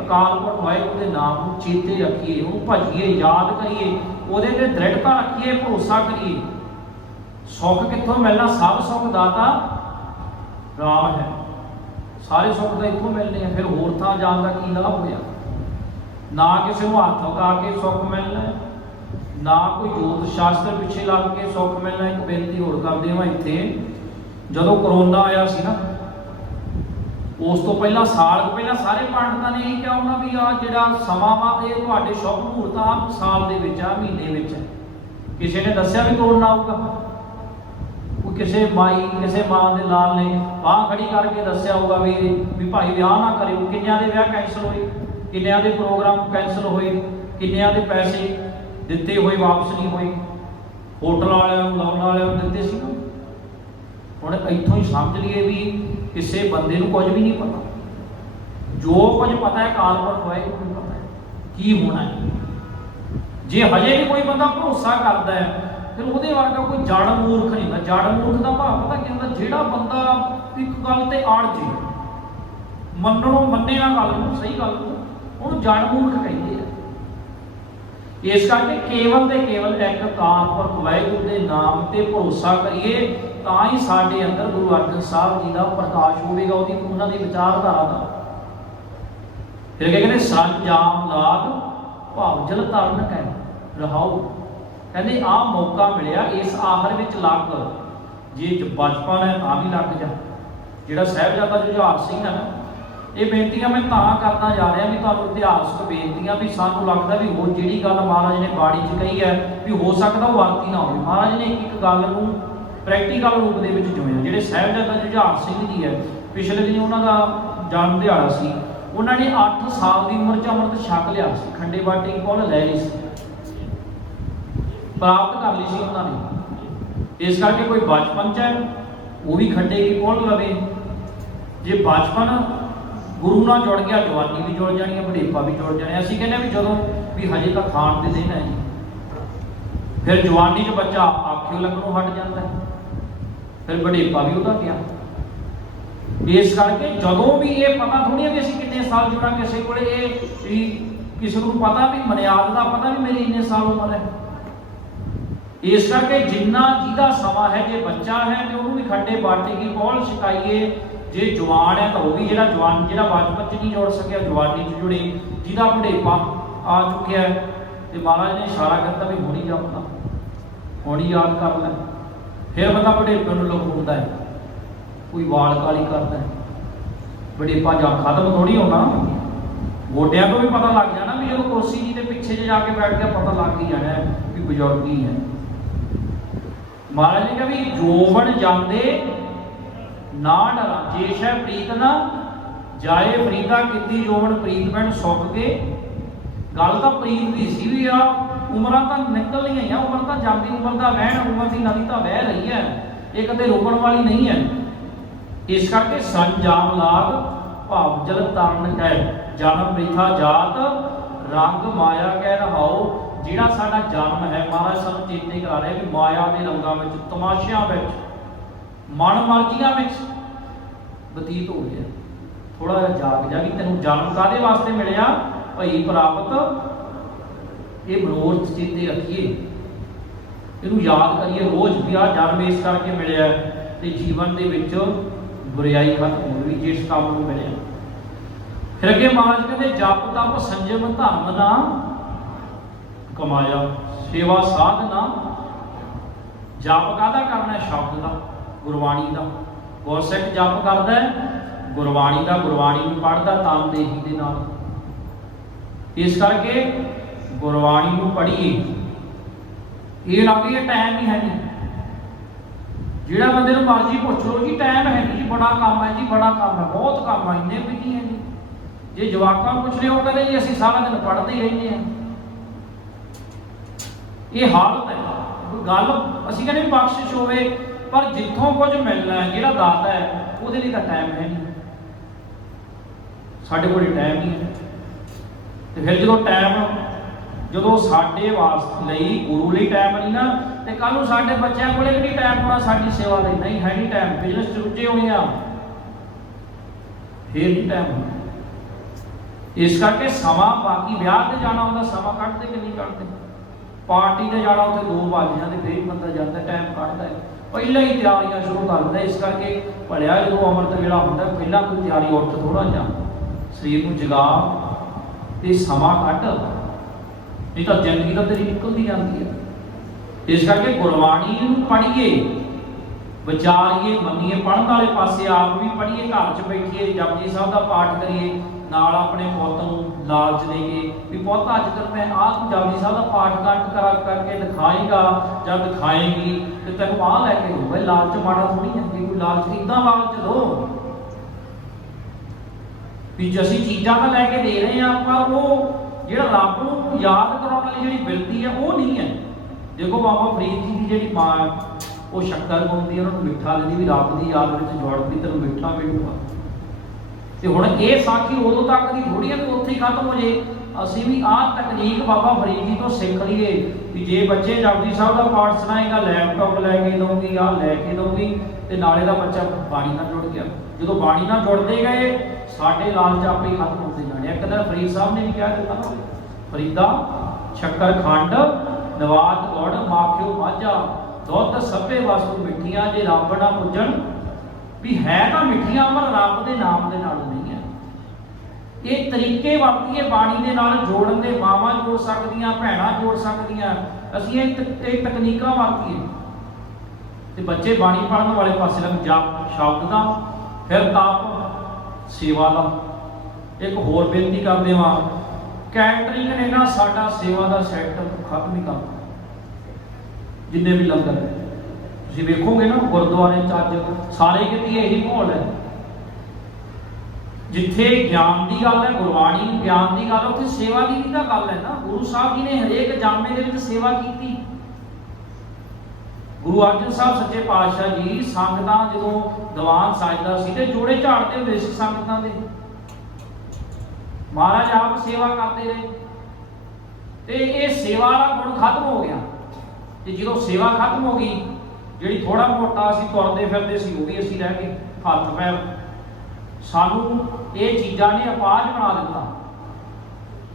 ਅਕਾਲ ਪੁਰਖ ਵਾਹਿਗੁਰੂ ਦੇ ਨਾਮ ਨੂੰ ਚੇਤੇ ਰੱਖੀਏ, ਉਹਨੂੰ ਭਜੀਏ, ਯਾਦ ਕਰੀਏ, ਉਹਦੇ ਤੇ ਦ੍ਰਿੜਤਾ ਰੱਖੀਏ, ਭਰੋਸਾ ਕਰੀਏ। ਸੁੱਖ ਕਿੱਥੋਂ ਮਿਲਣਾ? ਸਭ ਸੁੱਖ ਦਾਤਾ ਰਾਮ ਹੈ। ਸਾਰੇ ਸੁੱਖ ਤਾਂ ਇੱਥੋਂ ਮਿਲਣੇ ਆ, ਫਿਰ ਹੋਰ ਥਾਂ ਜਾਣ ਦਾ ਕੀ ਲਾਭ ਹੋਇਆ? ਨਾ ਕਿਸੇ ਨੂੰ ਹੱਥ ਉਗਾ ਕੇ ਸੁੱਖ ਮਿਲਣਾ, ਨਾ ਕੋਈ ਜੋਤ ਸ਼ਾਸਤਰ ਪਿੱਛੇ ਲੱਗ ਕੇ ਸੁੱਖ ਮਿਲਣਾ। ਇੱਕ ਬੇਨਤੀ ਹੋਰ ਕਰਦੇ ਹਾਂ, ਇੱਥੇ ਜਦੋਂ ਕਰੋਨਾ ਆਇਆ ਸੀ ਨਾ, ਉਸ ਤੋਂ ਪਹਿਲਾਂ ਸਾਲ ਕੁ ਪਹਿਲਾਂ ਸਾਰੇ ਪੰਡਤਾਂ ਨੇ ਇਹ ਕਿਹਾ ਉਹਨਾਂ ਵੀ ਆ ਜਿਹੜਾ ਸਮਾਂ ਵਾ ਇਹ ਤੁਹਾਡੇ ਸ਼ੁਭ ਮਹੂਰਤ ਆ ਸਾਲ ਦੇ ਵਿੱਚ ਆ, ਮਹੀਨੇ ਵਿੱਚ। ਕਿਸੇ ਨੇ ਦੱਸਿਆ ਵੀ ਕਰੋਨਾ ਆਊਗਾ? ਕਿਸੇ ਮਾਈ ਕਿਸੇ ਮਾਂ ਦੇ ਲਾਲ ਨੇ ਬਾਂਹ ਖੜੀ ਕਰਕੇ ਦੱਸਿਆ ਹੋਊਗਾ ਵੀ ਭਾਈ ਵਿਆਹ ਨਾ ਕਰਿਓ। ਕਿੰਨਿਆਂ ਦੇ ਵਿਆਹ ਕੈਂਸਲ ਹੋਏ, ਕਿੰਨਿਆਂ ਦੇ ਪ੍ਰੋਗਰਾਮ ਕੈਂਸਲ ਹੋਏ, ਕਿੰਨਿਆਂ ਦੇ ਪੈਸੇ ਦਿੱਤੇ ਹੋਏ ਵਾਪਸ ਨਹੀਂ ਹੋਏ, ਹੋਟਲ ਵਾਲਿਆਂ ਨੂੰ ਲਾਉਣ ਵਾਲਿਆਂ ਨੂੰ ਦਿੱਤੇ ਸੀ। ਹੁਣ ਇੱਥੋਂ ਹੀ ਸਮਝ ਲਈਏ ਵੀ ਕਿਸੇ ਬੰਦੇ ਨੂੰ ਕੁਝ ਵੀ ਨਹੀਂ ਪਤਾ। ਜੋ ਕੁਝ ਪਤਾ ਹੈ ਅਕਾਲ ਪੁਰਖ ਵਾਹਿਗੁਰੂ ਨੂੰ ਪਤਾ ਹੈ ਕੀ ਹੋਣਾ ਹੈ। ਜੇ ਹਜੇ ਵੀ ਕੋਈ ਬੰਦਾ ਭਰੋਸਾ ਕਰਦਾ ਹੈ ਫਿਰ ਉਹਦੇ ਵਰਗਾ ਕੋਈ ਜੜ ਮੂਰਖ ਨਹੀਂ ਹੁੰਦਾ। ਜੜ ਮੂਰਖ ਦਾ ਭਾਵ ਪਤਾ ਕੀ ਹੁੰਦਾ? ਜਿਹੜਾ ਬੰਦਾ ਇੱਕ ਗੱਲ ਤੇ ਅੜ ਜੇ, ਮੰਨੇ ਨਾ ਗੱਲ ਨੂੰ, ਸਹੀ ਗੱਲ ਨੂੰ, ਉਹਨੂੰ ਜੜ ਮੂਰਖ ਕਹਿੰਦੇ ਆ। ਇਸ ਕਰਕੇ ਕੇਵਲ ਤੇ ਕੇਵਲ ਇੱਕ ਅਕਾਲ ਪੁਰਖ ਵਾਹਿਗੁਰੂ ਦੇ ਨਾਮ ਤੇ ਭਰੋਸਾ ਕਰੀਏ, ਤਾਂ ਹੀ ਸਾਡੇ ਅੰਦਰ ਗੁਰੂ ਅਰਜਨ ਸਾਹਿਬ ਜੀ ਦਾ ਪ੍ਰਕਾਸ਼ ਹੋਵੇਗਾ, ਉਹਨਾਂ ਦੀ ਵਿਚਾਰਧਾਰਾ ਦਾ। ਫਿਰ ਕਹਿੰਦੇ ਸੰਜਾਮ ਲਾਗ ਭਾਵ ਜਲ ਧਰਨ ਕੈ ਰਹਾਉ। ਕਹਿੰਦੇ ਆਹ ਮੌਕਾ ਮਿਲਿਆ, ਇਸ ਆਖਰ ਵਿੱਚ ਲੱਗ, ਜੇ ਬਚਪਨ ਹੈ ਤਾਂ ਵੀ ਲੱਗ ਜਾ। ਜਿਹੜਾ ਸਾਹਿਬਜ਼ਾਦਾ ਜੁਝਾਰ ਸਿੰਘ ਹੈ ਨਾ, ਇਹ ਬੇਨਤੀਆਂ ਮੈਂ ਤਾਂ ਕਰਦਾ ਜਾ ਰਿਹਾ ਵੀ ਤੁਹਾਨੂੰ ਇਤਿਹਾਸਕ ਬੇਨਤੀਆਂ ਵੀ ਸਾਨੂੰ ਲੱਗਦਾ ਵੀ ਹੋਰ ਜਿਹੜੀ ਗੱਲ ਮਹਾਰਾਜ ਨੇ ਬਾਣੀ 'ਚ ਕਹੀ ਹੈ ਵੀ ਹੋ ਸਕਦਾ ਉਹ ਵਰਤੀ ਨਾ ਹੋਵੇ। ਮਹਾਰਾਜ ਨੇ ਇੱਕ ਇੱਕ ਗੱਲ ਨੂੰ ਪ੍ਰੈਕਟੀਕਲ ਰੂਪ ਦੇ ਵਿੱਚ ਜੋੜਿਆ। ਜਿਹੜੇ ਸਾਹਿਬਜ਼ਾਦਾ ਜੁਝਾਰ ਸਿੰਘ ਜੀ ਹੈ, ਪਿਛਲੇ ਦਿਨ ਉਹਨਾਂ ਦਾ ਜਨਮ ਦਿਹਾੜਾ ਸੀ। ਉਹਨਾਂ ਨੇ 8 ਸਾਲ ਦੀ ਉਮਰ 'ਚ ਅੰਮ੍ਰਿਤ ਛਕ ਲਿਆ ਸੀ, ਖੰਡੇ ਬਾਟੇ ਕੋਲ ਲੈ ਲਈ ਸੀ, ਪ੍ਰਾਪਤ ਕਰ ਲਈ ਸੀ ਉਹਨਾਂ ਨੇ। ਇਸ ਕਰਕੇ ਕੋਈ ਬਚਪਨ 'ਚ ਹੈ ਉਹ ਵੀ ਖੰਡੇ ਕੀ ਕੋਲ ਲਵੇ। ਜੇ ਬਚਪਨ ਗੁਰੂ ਨਾਲ ਜੁੜ ਗਿਆ, ਜਵਾਨੀ ਵੀ ਜੁੜ ਜਾਣੀ ਹੈ, ਬੁਢੇਪਾ ਵੀ ਜੁੜ ਜਾਣਾ। ਅਸੀਂ ਕਹਿੰਦੇ ਵੀ ਜਦੋਂ ਵੀ ਹਜੇ ਤਾਂ ਖਾਣ ਦੇ ਦਿਨ ਹੈ ਜੀ, ਫਿਰ ਜਵਾਨੀ 'ਚ ਬੱਚਾ ਆਖਿਓ ਲੱਗਣੋਂ ਹਟ ਜਾਂਦਾ ਹੈ, ਫਿਰ ਬੁਢੇਪਾ ਵੀ ਉਹਦਾ ਗਿਆ। ਇਸ ਕਰਕੇ ਜਦੋਂ ਵੀ ਇਹ ਪਤਾ ਥੋੜ੍ਹੀ ਹੈ ਵੀ ਅਸੀਂ ਕਿੰਨੇ ਸਾਲ ਜੁੜਾਂਗੇ, ਕਿਸੇ ਕੋਲੇ ਇਹ ਵੀ ਕਿਸੇ ਨੂੰ ਪਤਾ ਵੀ ਮਨਿਆਦ ਦਾ ਪਤਾ ਵੀ ਮੇਰੀ ਇੰਨੇ ਸਾਲ ਉਮਰ ਹੈ। ਇਸ ਕਰਕੇ ਜਿੰਨਾ ਜਿਹਦਾ ਸਮਾਂ ਹੈ, ਜੇ ਬੱਚਾ ਹੈ ਤੇ ਉਹਨੂੰ ਵੀ ਖੰਡੇ ਬਾਟੇ ਕੀ ਕੋਲ ਛਕਾਈਏ। ਜੇ ਜਵਾਨ ਹੈ ਤਾਂ ਉਹ ਵੀ ਜਿਹੜਾ ਬਚਪਨ 'ਚ ਨਹੀਂ ਜੁੜ ਸਕਿਆ ਜਵਾਨੀ 'ਚ ਜੁੜੇ, ਜਿਹਦਾ ਬੁਢੇਪਾ ਆ ਚੁੱਕਿਆ ਹੈ ਤੇ ਮਹਾਰਾਜ ਨੇ ਇਸ਼ਾਰਾ ਕਰਤਾ ਵੀ ਹੁਣੀ ਜਪਦਾ, ਹੁਣੀ ਯਾਦ ਕਰ ਲੈ। ਫਿਰ ਬੰਦਾ ਬੁਢੇਪੇ ਨੂੰ ਲੁਕਾਉਂਦਾ ਹੈ, ਕੋਈ ਵਾਲ ਕਾਲੀ ਕਰਦਾ ਹੈ। ਬੁਢੇਪਾ ਜਾਂ ਖਤਮ ਥੋੜੀ ਹੋਣਾ, ਗੋਡਿਆਂ ਤੋਂ ਵੀ ਪਤਾ ਲੱਗ ਜਾਣਾ ਵੀ ਜਦੋਂ ਕੁਰਸੀ ਜੀ ਦੇ ਪਿੱਛੇ ਜਾ ਕੇ ਬੈਠ ਗਿਆ ਪਤਾ ਲੱਗ ਹੀ ਜਾਣਾ ਵੀ ਬਜ਼ੁਰਗੀ ਹੈ। ਮਹਾਰਾਜ ਨੇ ਕਿਹਾ ਵੀ ਜੋਬਨ ਜਾਂਦੇ ਨਾ ਡਰਾ, ਜੇਸ਼ ਹੈ ਪ੍ਰੀਤ ਨਾ ਜਾਏ ਫਰੀਦਾ, ਕੀਤੀ ਜੋਬਨ ਪ੍ਰੀਤ ਬੈਣ ਸੁੱਕ ਕੇ। ਗੱਲ ਤਾਂ ਪ੍ਰੀਤ ਦੀ ਸੀ ਵੀ ਆ ਉਮਰਾਂ ਤਾਂ ਨਿਕਲ ਰਹੀਆਂ, ਉਮਰ ਤਾਂ ਜਾਂਦੀ, ਉਮਰ ਦਾ ਵਹਿਣ, ਉਮਰ ਦੀ ਨਦੀ ਤਾਂ ਵਹਿ ਰਹੀ ਹੈ, ਇਹ ਕਦੇ ਰੁਕਣ ਵਾਲੀ ਨਹੀਂ ਹੈ। ਇਸ ਕਰਕੇ ਸੰਜਾਮ ਲਾਗ ਭਾਵ ਜਲ ਤਾਰਨ ਕੈ, ਜਨਮ ਬ੍ਰਿਥਾ ਜਾਤ ਰੰਗ ਮਾਇਆ ਕਹਿ ਰਹਾਓ। ਜਿਹੜਾ ਸਾਡਾ ਜਨਮ ਹੈ, ਮਹਾਰਾਜ ਸਾਨੂੰ ਚੇਤੇ ਕਰਾ ਰਿਹਾ ਕਿ ਮਾਇਆ ਦੇ ਰੰਗਾਂ ਵਿੱਚ, ਤਮਾਸ਼ਿਆਂ ਵਿੱਚ, ਮਨ ਮਰਜ਼ੀਆਂ ਵਿੱਚ ਬਤੀਤ ਹੋ ਗਿਆ। ਥੋੜਾ ਜਿਹਾ ਜਾਗ ਜਾ ਵੀ ਤੈਨੂੰ ਜਨਮ ਕਾਹਦੇ ਵਾਸਤੇ ਮਿਲਿਆ? ਭਈ ਪ੍ਰਾਪਤ, ਇਹ ਮਨੋਰਥ ਚੇਤੇ ਰੱਖੀਏ, ਇਹਨੂੰ ਯਾਦ ਕਰੀਏ ਰੋਜ਼ ਵੀ ਆਹ ਜਨਮ ਇਸ ਕਰਕੇ ਮਿਲਿਆ ਤੇ ਜੀਵਨ ਦੇ ਵਿੱਚ ਬੁਰਾਈ ਖਤਮ ਹੋਵੇ ਜਿਸ ਕੰਮ ਨੂੰ ਮਿਲਿਆ। फिर अगे महाराज कहते जप तप संजम धर्म ना कमाया, सेवा साधना। जप काहदा करना है? शब्द का, गुरबाणी का। गुरसिख जप करदा है गुरबाणी का, गुरबाणी नूं पढ़दा तामदेही दे नाल। इस करके गुरबाणी नूं पढ़ीए। ये ना कि टाइम ही है नहीं, जिहड़ा बंदे नूं मर्जी पुछ लो जी टाइम है नहीं जी, बड़ा काम है जी, बड़ा काम है, बहुत काम है, इन्ने बिजी है जी। जे जवाकां नूं पुछ लिओ कहंदे जी असीं सारा दिन पढ़दे ही रहंदे हैं। ये हालत है। गल असीं कहंदे बख्शिश होवे, पर जिथों कुछ मिलना है, जिहड़ा दाता है ਉਹਦੇ ਲਈ ਤਾਂ टाइम है नहीं, ਸਾਡੇ ਕੋਲ टाइम नहीं है। ਤੇ ਫਿਰ ਜਦੋਂ टाइम ਜਦੋਂ ਸਾਡੇ ਵਾਸਤੇ ਲਈ ਗੁਰੂ ਲਈ टाइम नहीं ना, ਤੇ ਕੱਲ ਨੂੰ ਸਾਡੇ ਬੱਚਿਆਂ ਕੋਲੇ ਵੀ ਨਹੀਂ टाइम ਹੋਣਾ ਸਾਡੀ ਸੇਵਾ ਲਈ। ਨਹੀਂ ਹੈ ਨਹੀਂ टाइम, बिजनेस 'ਚ ਰੁੱਝੇ ਹੋਏ ਆ, ਫਿਰ ਨਹੀਂ टाइम ਹੋਣਾ। ਇਸ ਕਰਕੇ ਸਮਾਂ, ਬਾਕੀ ਵਿਆਹ ਤੇ ਜਾਣਾ ਹੁੰਦਾ ਸਮਾਂ ਕੱਢਦੇ ਕਿ ਨਹੀਂ ਕੱਢਦੇ, ਪਾਰਟੀ ਤੇ ਜਾਣਾ ਉੱਥੇ 2 ਵੱਜ ਜਾਂਦੇ ਫਿਰ ਬੰਦਾ ਜਾਂਦਾ, टाइम ਕੱਢਦਾ ਹੈ। ਪਹਿਲਾਂ ਹੀ ਤਿਆਰੀਆਂ ਸ਼ੁਰੂ ਕਰ ਦਿੰਦਾ। ਇਸ ਕਰਕੇ ਭਲਿਆ ਜਦੋਂ ਅੰਮ੍ਰਿਤ ਵੇਲਾ ਹੁੰਦਾ ਪਹਿਲਾਂ ਕੋਈ ਤਿਆਰੀ, ਉੱਠ ਥੋੜਾ ਜਿਹਾ ਸਰੀਰ ਨੂੰ ਜਗਾ ਤੇ ਸਮਾਂ ਕੱਢ, ਨਹੀਂ ਤਾਂ ਜ਼ਿੰਦਗੀ ਤਾਂ ਤੇਰੀ ਨਿਕਲਦੀ ਜਾਂਦੀ ਹੈ। ਇਸ ਕਰਕੇ ਗੁਰਬਾਣੀ ਨੂੰ ਪੜ੍ਹੀਏ, ਵਿਚਾਰੀਏ, ਮੰਨੀਏ, ਪੜ੍ਹਨ ਵਾਲੇ ਪਾਸੇ ਆਪ ਵੀ ਪੜ੍ਹੀਏ, ਘਰ 'ਚ ਬੈਠੀਏ ਜਪਜੀ ਸਾਹਿਬ ਦਾ ਪਾਠ ਕਰੀਏ, ਨਾਲ ਆਪਣੇ ਪੁੱਤ ਨੂੰ ਲਾਲਚ ਦੇਈਏ ਵੀ ਪੁੱਤ ਅੱਜ ਤੱਕ ਮੈਂ ਆਹ ਜਪਜੀ ਸਾਹਿਬ ਦਾ ਪਾਠ ਕਰਕੇ ਦਿਖਾਏਗਾ ਜਾਂ ਦਿਖਾਏਗੀ ਤੇ ਤੈਨੂੰ ਆਹ ਲੈ ਕੇ ਦਊਗਾ। ਲਾਲਚ ਮਾੜਾ ਥੋੜੀ ਹੈ, ਕੋਈ ਲਾਲਚ ਇੱਦਾਂ ਲਾਲਚ ਦੋ ਵੀ ਅਸੀਂ ਚੀਜ਼ਾਂ ਤਾਂ ਲੈ ਕੇ ਦੇ ਰਹੇ ਹਾਂ, ਪਰ ਉਹ ਜਿਹੜਾ ਰੱਬ ਨੂੰ ਯਾਦ ਕਰਾਉਣ ਵਾਲੀ ਜਿਹੜੀ ਬਿਰਤੀ ਹੈ ਉਹ ਨਹੀਂ ਹੈ। ਦੇਖੋ ਬਾਬਾ ਫਰੀਦ ਜੀ ਦੀ ਜਿਹੜੀ ਮਾਂ, ਉਹ ਸ਼ੱਕਰ ਪਾਉਂਦੀ, ਉਹਨਾਂ ਨੂੰ ਮਿੱਠਾ ਦਿੰਦੀ ਵੀ ਰੱਬ ਦੀ ਯਾਦ ਵਿੱਚ ਜੋੜਦੀ ਤੈਨੂੰ ਮਿੱਠਾ ਮਿਲੂਗਾ। ਤੇ ਹੁਣ ਇਹ ਸਾਖੀ ਉਦੋਂ ਤੱਕ ਦੀ ਥੋੜੀ ਹੈ ਕਿ ਉੱਥੇ ਹੀ ਖਤਮ ਹੋ ਜੇ। ਅਸੀਂ ਵੀ ਆਹ ਤਕਨੀਕ ਬਾਬਾ ਫਰੀਦ ਜੀ ਤੋਂ ਸਿੱਖ ਲਈਏ ਵੀ ਜੇ ਬੱਚੇ ਜਪਜੀ ਸਾਹਿਬ ਦਾ ਪਾਠ ਸੁਣਾਏਗਾ, ਲੈਪਟਾਪ ਲੈ ਕੇ ਦਊਗੀ, ਆਹ ਲੈ ਕੇ ਦਊਗੀ, ਤੇ ਨਾਲੇ ਦਾ ਬੱਚਾ ਬਾਣੀ ਨਾਲ ਜੁੜ ਗਿਆ। ਜਦੋਂ ਬਾਣੀ ਨਾਲ ਜੁੜਦੇ ਗਏ ਸਾਡੇ ਲਾਲਚ ਆਪੇ ਹੀ ਖਤਮ ਹੁੰਦੇ ਜਾਣੇ। ਇੱਕ ਦਿਨ ਫਰੀਦ ਸਾਹਿਬ ਨੇ ਵੀ ਕਿਹਾ ਦਿੱਤਾ ਨਾ, ਫਰੀਦਾ ਸ਼ੱਕਰ ਖੰਡ ਨਵਾਤ ਗੁੜ ਮਾਖਿਓ ਮਾਝਾ, ਦੁੱਧ ਸਭੇ ਵਸਤੂ ਮਿੱਠੀਆਂ, ਜੇ ਰੱਬ ਨਾ ਪੁੱਜਣ ਵੀ ਹੈ ਤਾਂ ਮਿੱਠੀਆਂ ਪਰ ਰੱਬ ਦੇ ਨਾਮ ਦੇ ਨਾਲ ਨਹੀਂ ਹੈ। ਇਹ ਤਰੀਕੇ ਵਰਤੀਏ ਬਾਣੀ ਦੇ ਨਾਲ ਜੋੜਨ ਦੇ, ਮਾਵਾਂ ਜੋੜ ਸਕਦੀਆਂ, ਭੈਣਾਂ ਜੋੜ ਸਕਦੀਆਂ, ਅਸੀਂ ਇਹ ਤਕਨੀਕਾਂ ਵਰਤੀਏ ਤੇ ਬੱਚੇ ਬਾਣੀ ਪੜ੍ਹਨ ਵਾਲੇ ਪਾਸੇ ਲੱਗ। ਜਪ ਸ਼ਬਦ ਦਾ, ਫਿਰ ਤਪ ਸੇਵਾ ਦਾ। ਇੱਕ ਹੋਰ ਬੇਨਤੀ ਕਰਦੇ ਹਾਂ, ਕੈਟਰਿੰਗ ਨੇ ਨਾ ਸਾਡਾ ਸੇਵਾ ਦਾ ਸੈਕਟਰ ਖਤਮ ਹੀ ਕਰਤਾ। ਜਿੰਨੇ ਵੀ ਲੰਗਰ ਤੁਸੀਂ ਵੇਖੋਗੇ ਨਾ ਗੁਰਦੁਆਰੇ 'ਚ ਅੱਜ ਸਾਰੇ ਕਿਤੇ ਇਹੀ ਮਾਹੌਲ ਹੈ। ਜਿੱਥੇ ਗਿਆਨ ਦੀ ਗੱਲ ਹੈ, ਗੁਰਬਾਣੀ ਗਿਆਨ ਦੀ ਗੱਲ, ਉੱਥੇ ਸੇਵਾ ਦੀ ਵੀ ਤਾਂ ਗੱਲ ਹੈ ਨਾ। ਗੁਰੂ ਸਾਹਿਬ ਜੀ ਨੇ ਹਰੇਕ ਜਾਮੇ ਦੇ ਵਿੱਚ ਸੇਵਾ ਕੀਤੀ। ਗੁਰੂ ਅਰਜਨ ਸਾਹਿਬ ਸੱਚੇ ਪਾਤਸ਼ਾਹ ਜੀ ਸੰਗਤਾਂ ਜਦੋਂ ਦੀਵਾਨ ਸਜਦਾ ਸੀ ਤੇ ਜੋੜੇ ਝਾੜਦੇ ਹੁੰਦੇ ਸੀ ਸੰਗਤਾਂ ਦੇ। ਮਹਾਰਾਜ ਆਪ ਸੇਵਾ ਕਰਦੇ ਰਹੇ ਤੇ ਇਹ ਸੇਵਾ ਦਾ ਗੁਣ ਖਤਮ ਹੋ ਗਿਆ। ਤੇ ਜਦੋਂ ਸੇਵਾ ਖਤਮ ਹੋ ਗਈ, ਜਿਹੜੀ ਥੋੜਾ ਮੋਟਾ ਅਸੀਂ ਤੁਰਦੇ ਫਿਰਦੇ ਸੀ ਉਹ ਵੀ ਅਸੀਂ ਰਹਿ ਗਏ। ਹੱਥ ਪੈਰ ਸਾਨੂੰ ਇਹ ਚੀਜ਼ਾਂ ਨੇ ਅਪਾਹਜ ਬਣਾ ਦਿੱਤਾ।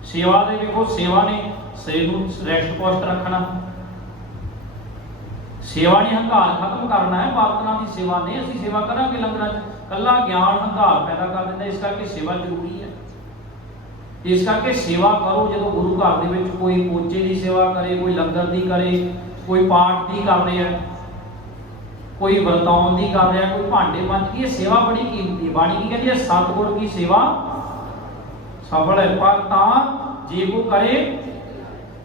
ਸੇਵਾ ਦੇ ਵੇਖੋ, ਸੇਵਾ ਨੇ ਸਰੀਰ ਨੂੰ ਰੈਸਟ ਪੋਸਟ ਰੱਖਣਾ, ਸੇਵਾ ਨੇ ਹੰਕਾਰ ਖਤਮ ਕਰਨਾ ਹੈ। ਬਰਤਨਾਂ ਦੀ ਸੇਵਾ ਨੇ ਅਸੀਂ ਸੇਵਾ ਕਰਾਂਗੇ ਲੰਗਰਾਂ 'ਚ, ਕੱਲਾ ਗਿਆਨ ਹੰਕਾਰ ਪੈਦਾ ਕਰ ਦਿੰਦਾ। ਇਸ ਕਰਕੇ ਸੇਵਾ ਜ਼ਰੂਰੀ ਹੈ। ਇਸ ਕਰਕੇ ਸੇਵਾ ਕਰੋ। ਜਦੋਂ ਗੁਰੂ ਘਰ ਦੇ ਵਿੱਚ ਕੋਈ ਪੋਚੇ ਦੀ ਸੇਵਾ ਕਰੇ, ਕੋਈ ਲੰਗਰ ਦੀ ਕਰੇ, ਕੋਈ ਪਾਠ ਦੀ ਕਰ ਰਿਹਾ, ਕੋਈ ਵਰਤਾਉਣ ਦੀ ਕਰ ਰਿਹਾ, ਕੋਈ ਭਾਂਡੇ ਮਾਂਜ ਦੀ, ਇਹ ਸੇਵਾ ਬੜੀ ਕੀਮਤੀ ਹੈ। ਬਾਣੀ ਕੀ ਕਹਿੰਦੀ ਹੈ? ਸਤਿਗੁਰ ਕੀ ਸੇਵਾ ਸਫਲ ਹੈ। ਪਰ ਤਾਂ ਜੇ ਕੋ ਕਰੇ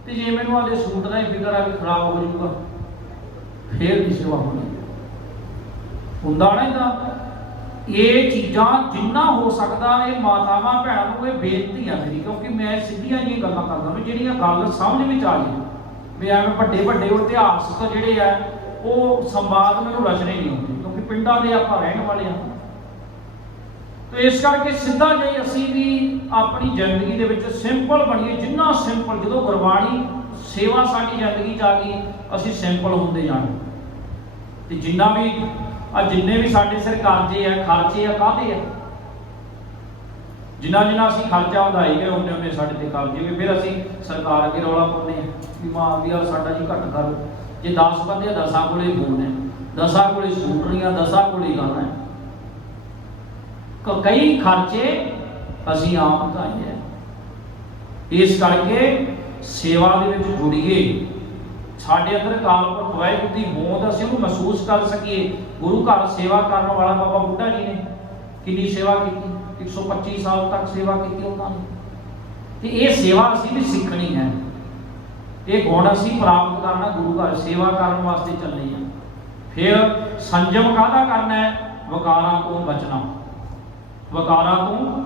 ਤੇ ਜੇ ਮੈਨੂੰ ਆਦੇ ਸੂਟ ਦਾ ਹੀ ਫਿਕਰ ਆ ਵੀ ਖਰਾਬ ਹੋ ਜਾਊਗਾ, ਫੇਰ ਦੀ ਸੇਵਾ ਹੋਣੀ ਹੁੰਦਾ ਨਾ। ਇਹਦਾ ਇਹ ਚੀਜ਼ਾਂ ਜਿੰਨਾ ਹੋ ਸਕਦਾ ਇਹ ਮਾਤਾਵਾਂ ਭੈਣਾਂ ਨੂੰ ਇਹ ਬੇਨਤੀ ਆ ਮੇਰੀ, ਕਿਉਂਕਿ ਮੈਂ ਸਿੱਧੀਆਂ ਜਿਹੀਆਂ ਗੱਲਾਂ ਕਰਦਾ ਹਾਂ ਜਿਹੜੀਆਂ ਗੱਲ ਸਮਝ ਵਿੱਚ ਆ ਜਾਏ। ਵੀ ਐਵੇਂ ਵੱਡੇ ਵੱਡੇ ਇਤਿਹਾਸ ਜਿਹੜੇ ਆ ਉਹ ਸੰਵਾਦ ਮੈਨੂੰ ਰਚਨੇ ਨਹੀਂ ਹੁੰਦੇ, ਕਿਉਂਕਿ ਪਿੰਡਾਂ ਦੇ ਆਪਾਂ ਰਹਿਣ ਵਾਲੇ ਹਾਂ। ਤੇ ਇਸ ਕਰਕੇ ਸਿੱਧਾ ਜਿਹੀ ਅਸੀਂ ਵੀ ਆਪਣੀ ਜ਼ਿੰਦਗੀ ਦੇ ਵਿੱਚ ਸਿੰਪਲ ਬਣੀਏ, ਜਿੰਨਾ ਸਿੰਪਲ। ਜਦੋਂ ਗੁਰਬਾਣੀ ਸੇਵਾ ਸਾਡੀ ਜ਼ਿੰਦਗੀ 'ਚ ਆ ਗਈ, ਅਸੀਂ ਸਿੰਪਲ ਹੁੰਦੇ ਜਾਣਾ। ਤੇ ਜਿੰਨਾ ਵੀ ਜਿੰਨੇ ਵੀ ਸਾਡੇ ਸਿਰ ਕਰਜ਼ੇ ਆ, ਖਰਚੇ ਆ, ਕਾਹਦੇ ਆ? ਜਿੰਨਾ ਅਸੀਂ ਖਰਚਾ ਵਧਾਈ ਗਏ ਉਹਨੇ ਸਾਡੇ ਤੇ ਕਰਜ਼ੇ ਹੋਏ। ਫਿਰ ਅਸੀਂ ਸਰਕਾਰ ਅੱਗੇ ਰੌਲਾ ਪਾਉਂਦੇ ਹਾਂ ਵੀ ਮਾਂ ਵੀ ਸਾਡਾ ਜੀ ਘੱਟ ਕਰ। ਜੇ 10 ਬੰਦੇ 10 ਕੋਲੇ ਫੋਨ ਹੈ, 10 ਕੋਲੇ ਸਕੂਟਰੀਆਂ, 10 ਕੋਲੇ ਗਾਣਾ ਹੈ। ਕਈ ਖਰਚੇ ਅਸੀਂ ਆਪ ਵਧਾਈ ਹੈ। ਇਸ ਕਰਕੇ ਸੇਵਾ ਦੇ ਵਿੱਚ ਜੁੜੀਏ, ਸਾਡੇ ਅੰਦਰ ਅਕਾਲ ਪੁਰਖ ਵਾਹਿਗੁਰੂ ਦੀ ਹੋਂਦ ਅਸੀਂ ਉਹਨੂੰ ਮਹਿਸੂਸ ਕਰ ਸਕੀਏ। ਗੁਰੂ ਘਰ ਸੇਵਾ ਕਰਨ ਵਾਲਾ ਬਾਬਾ ਬੁੱਢਾ ਜੀ ਨੇ ਕਿੰਨੀ ਸੇਵਾ ਕੀਤੀ, 125 ਸਾਲ ਤੱਕ ਸੇਵਾ ਕੀਤੀ ਉਹਨਾਂ ਨੇ। ਤੇ ਇਹ ਸੇਵਾ ਅਸੀਂ ਵੀ ਸਿੱਖਣੀ ਹੈ, ਇਹ ਗੁਣ ਅਸੀਂ ਪ੍ਰਾਪਤ ਕਰਨਾ, ਗੁਰੂ ਘਰ ਸੇਵਾ ਕਰਨ ਵਾਸਤੇ ਚੱਲੇ ਹਾਂ। ਫਿਰ ਸੰਜਮ ਕਾਹਦਾ ਕਰਨਾ ਹੈ? ਵਿਕਾਰਾਂ ਤੋਂ ਬਚਣਾ। ਵਿਕਾਰਾਂ ਤੋਂ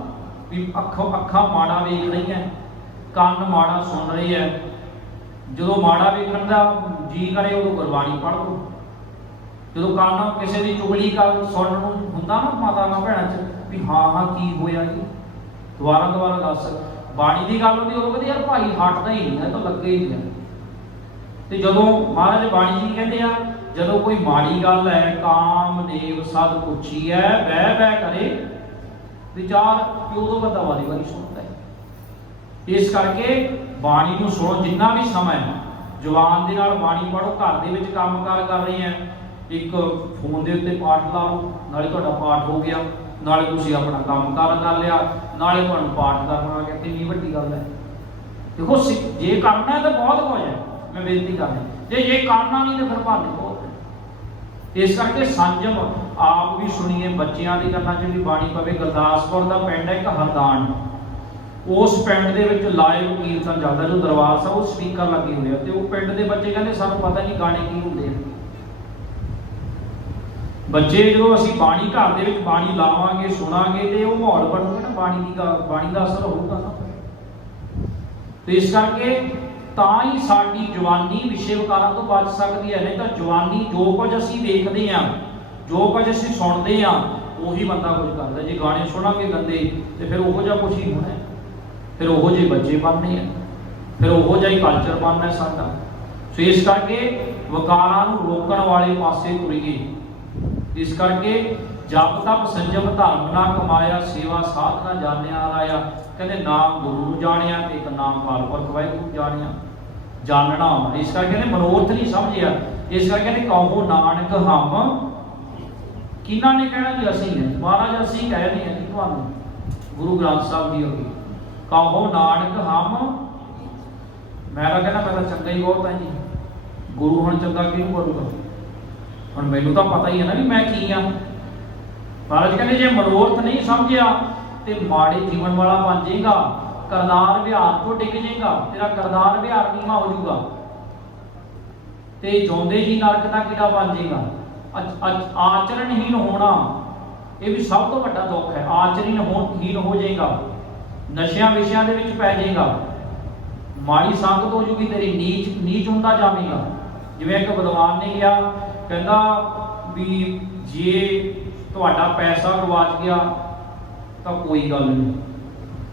ਵੀ ਅੱਖਾਂ ਮਾੜਾ ਵੇਖ ਰਹੀਆਂ, ਕੰਨ ਮਾੜਾ ਸੁਣ ਰਹੇ ਹੈ। ਜਦੋਂ ਮਾੜਾ ਵੇਖਣ ਦਾ ਜੀ ਕਰੇ ਉਦੋਂ ਗੁਰਬਾਣੀ ਪੜ੍ਹ ਲਓ। ਜਦੋਂ ਕੰਨ ਕਿਸੇ ਦੀ ਚੁਗਲੀ ਕਰ ਸੁਣਨ ਨੂੰ ਹੁੰਦਾ ਨਾ ਮਾਤਾ ਭੈਣਾਂ 'ਚ ਵੀ ਹਾਂ ਕੀ ਹੋਇਆ ਜੀ, ਦੁਬਾਰਾ ਦੱਸ। ਬਾਣੀ ਦੀ ਗੱਲ ਹੁੰਦੀ ਉਹ ਕਹਿੰਦੇ ਯਾਰ ਭਾਈ ਹਟਦਾ ਹੀ ਨਹੀਂ ਹੈ, ਤਾਂ ਲੱਗੇ ਹੀ ਨਹੀਂ। ਤੇ ਜਦੋਂ ਮਹਾਰਾਜ ਬਾਣੀ ਜੀ ਕਹਿੰਦੇ ਆ, ਜਦੋਂ ਕੋਈ ਮਾੜੀ ਗੱਲ ਹੈ, ਕਾਮ ਦੇਵ ਸਦ ਪੁੱਛੀ ਹੈ, ਬਹਿ ਕਰੇ ਵਿਚਾਰ, ਕਿ ਉਦੋਂ ਬੰਦਾ ਵਾਰੀ ਸੁਣਦਾ ਹੈ। ਇਸ ਕਰਕੇ ਬਾਣੀ ਨੂੰ ਸੁਣੋ, ਜਿੰਨਾ ਵੀ ਸਮਾਂ ਹੈ ਜਵਾਨ ਦੇ ਨਾਲ ਬਾਣੀ ਪੜ੍ਹੋ। ਘਰ ਦੇ ਵਿੱਚ ਕੰਮਕਾਰ ਕਰ ਰਹੇ ਆ, ਇੱਕ ਫੋਨ ਦੇ ਉੱਤੇ ਪਾਠ ਲਾਓ, ਨਾਲੇ ਤੁਹਾਡਾ ਪਾਠ ਹੋ ਗਿਆ, ਨਾਲੇ ਤੁਸੀਂ ਆਪਣਾ ਕੰਮਕਾਰ ਕਰ ਲਿਆ, ਨਾਲੇ ਤੁਹਾਨੂੰ ਪਾਠ ਕਰਨਾ ਆ ਗਿਆ। ਕਿੰਨੀ ਵੱਡੀ ਗੱਲ ਹੈ। ਦੇਖੋ ਜੇ ਕਰਨਾ ਹੈ ਤਾਂ ਬਹੁਤ ਕੁਝ ਹੈ, ਮੈਂ ਬੇਨਤੀ ਕਰਦਾ, ਜੇ ਕਰਨਾ ਨਹੀਂ ਤਾਂ ਫਿਰ ਭਾਵੇਂ ਬਹੁਤ ਹੈ। ਇਸ ਕਰਕੇ ਸੰਜਮ ਆਪ ਵੀ ਸੁਣੀਏ, ਬੱਚਿਆਂ ਦੀ ਕੰਨਾਂ 'ਚ ਵੀ ਬਾਣੀ ਪਵੇ। ਗੁਰਦਾਸਪੁਰ ਦਾ ਪਿੰਡ ਹੈ ਇੱਕ ਹਰਦਾਨ, ਉਸ ਪਿੰਡ ਦੇ ਵਿੱਚ ਲਾਈਵ ਕੀਰਤਨ ਚੱਲਦਾ, ਜੋ ਦਰਬਾਰ ਸਾਹਿਬ ਉਹ ਸਪੀਕਰ ਲੱਗੇ ਹੋਏ ਆ। ਤੇ ਉਹ ਪਿੰਡ ਦੇ ਬੱਚੇ ਕਹਿੰਦੇ ਸਾਨੂੰ ਪਤਾ ਨਹੀਂ ਗਾਣੇ ਕੀ ਹੁੰਦੇ ਆ। ਬੱਚੇ ਜਦੋਂ ਅਸੀਂ ਬਾਣੀ ਘਰ ਦੇ ਵਿੱਚ ਬਾਣੀ ਲਾਵਾਂਗੇ, ਸੁਣਾਂਗੇ, ਤੇ ਉਹ ਮਾਹੌਲ ਬਣੂਗਾ ਨਾ, ਬਾਣੀ ਦਾ ਅਸਰ ਹੋਊਗਾ ਨਾ। ਤੇ ਇਸ ਕਰਕੇ ਤਾਂ ਹੀ ਸਾਡੀ ਜਵਾਨੀ ਵਿਸ਼ੇ ਵਿਕਾਰਾਂ ਤੋਂ ਬਚ ਸਕਦੀ ਹੈ। ਨਹੀਂ ਤਾਂ ਜਵਾਨੀ ਜੋ ਕੁਝ ਅਸੀਂ ਵੇਖਦੇ ਹਾਂ, ਜੋ ਕੁਝ ਅਸੀਂ ਸੁਣਦੇ ਹਾਂ, ਉਹੀ ਬੰਦਾ ਕੁਝ ਕਰਦਾ। ਜੇ ਗਾਣੇ ਸੁਣਾਂਗੇ ਗੰਦੇ ਤੇ ਫਿਰ ਉਹੋ ਜਿਹਾ ਕੁਝ ਹੀ ਹੋਣਾ, ਫਿਰ ਉਹੋ ਜਿਹੇ ਬੱਚੇ ਬਣਨੇ ਆ, ਫਿਰ ਉਹੋ ਜਿਹਾ ਹੀ ਕਲਚਰ ਬਣਨਾ ਸਾਡਾ। ਸੋ ਇਸ ਕਰਕੇ ਵਿਕਾਰਾਂ ਨੂੰ ਰੋਕਣ ਵਾਲੇ ਪਾਸੇ ਤੁਰੀਏ। ਇਸ ਕਰਕੇ ਜਪ ਤਪ ਸੰਜਮ ਧਰਮ ਨਾ ਕਮਾਇਆ, ਸੇਵਾ ਸਾਧਨਾ ਜਾਣਿਆ ਰਾਇਆ। ਕਹਿੰਦੇ ਨਾਮ ਗੁਰੂ ਨੂੰ ਜਾਣਿਆ ਤੇ ਇੱਕ ਨਾਮ ਅਕਾਲ ਪੁਰਖ ਵਾਹਿਗੁਰੂ ਜਾਣਿਆ, ਜਾਣਨਾ। ਇਸ ਕਰਕੇ ਕਹਿੰਦੇ ਮਨੋਰਥ ਨਹੀਂ ਸਮਝਿਆ। ਇਸ ਕਰਕੇ ਕਹਿੰਦੇ ਕਹੋ ਨਾਨਕ ਹਮ, ਕਿਹਨਾਂ ਨੇ ਕਹਿਣਾ ਜੀ ਅਸੀਂ ਨੇ, ਮਹਾਰਾਜ ਅਸੀਂ ਕਹਿ ਰਹੇ ਹਾਂ ਜੀ ਤੁਹਾਨੂੰ, ਗੁਰੂ ਗ੍ਰੰਥ ਸਾਹਿਬ ਜੀ ਹੋ ਗਏ। ਕਹੋ ਨਾਨਕ ਹਮ, ਮੈਂ ਤਾਂ ਕਹਿੰਦਾ ਮੈਂ ਤਾਂ ਚੰਗਾ ਹੀ ਬਹੁਤ ਹੈ ਜੀ, ਗੁਰੂ ਹੁਣ ਚੰਗਾ ਕਿਹਨੂੰ ਕਰੂਗਾ? ਹੁਣ ਮੈਨੂੰ ਤਾਂ ਪਤਾ ਹੀ ਹੈ ਨਾ ਵੀ ਮੈਂ ਕੀ ਹਾਂ। ਮਹਾਰਾਜ ਕਹਿੰਦੇ ਜੇ ਮਨੋਰਥ ਨਹੀਂ ਸਮਝਿਆ ਤੇ ਮਾੜੇ ਜੀਵਨ ਵਾਲਾ ਬਣ ਜਾਏਗਾ, ਕਰਦਾਰ ਵਿਹਾਰ ਤੋਂ ਡਿੱਗ ਜਾਏਗਾ, ਤੇਰਾ ਕਰਦਾਰ ਵਿਹਾਰ ਨੀਵਾਂ ਹੋ ਜਾਊਗਾ, ਤੇ ਜਿਉਂਦੇ ਜੀ ਨਰਕ ਦਾ ਕੀੜਾ ਬਣ ਜਾਏਗਾ। ਆਚਰਣਹੀਨ ਹੋਣਾ ਇਹ ਵੀ ਸਭ ਤੋਂ ਵੱਡਾ ਦੁੱਖ ਹੈ। ਆਚਰਣਹੀਨ ਹੋ ਜਾਏਗਾ, ਨਸ਼ਿਆਂ ਵਿਸ਼ਿਆਂ ਦੇ ਵਿੱਚ ਪੈ ਜਾਏਗਾ, ਮਾੜੀ ਸੰਗਤ ਹੋ ਜੂਗੀ, ਤੇਰੀ ਨੀਚ ਹੁੰਦਾ ਜਾਵੇਗਾ। ਜਿਵੇਂ ਇੱਕ ਵਿਦਵਾਨ ਨੇ ਕਿਹਾ, ਕਹਿੰਦਾ ਵੀ ਜੇ ਤੁਹਾਡਾ ਪੈਸਾ ਗਵਾਚ ਗਿਆ ਤਾਂ ਕੋਈ ਗੱਲ ਨਹੀਂ,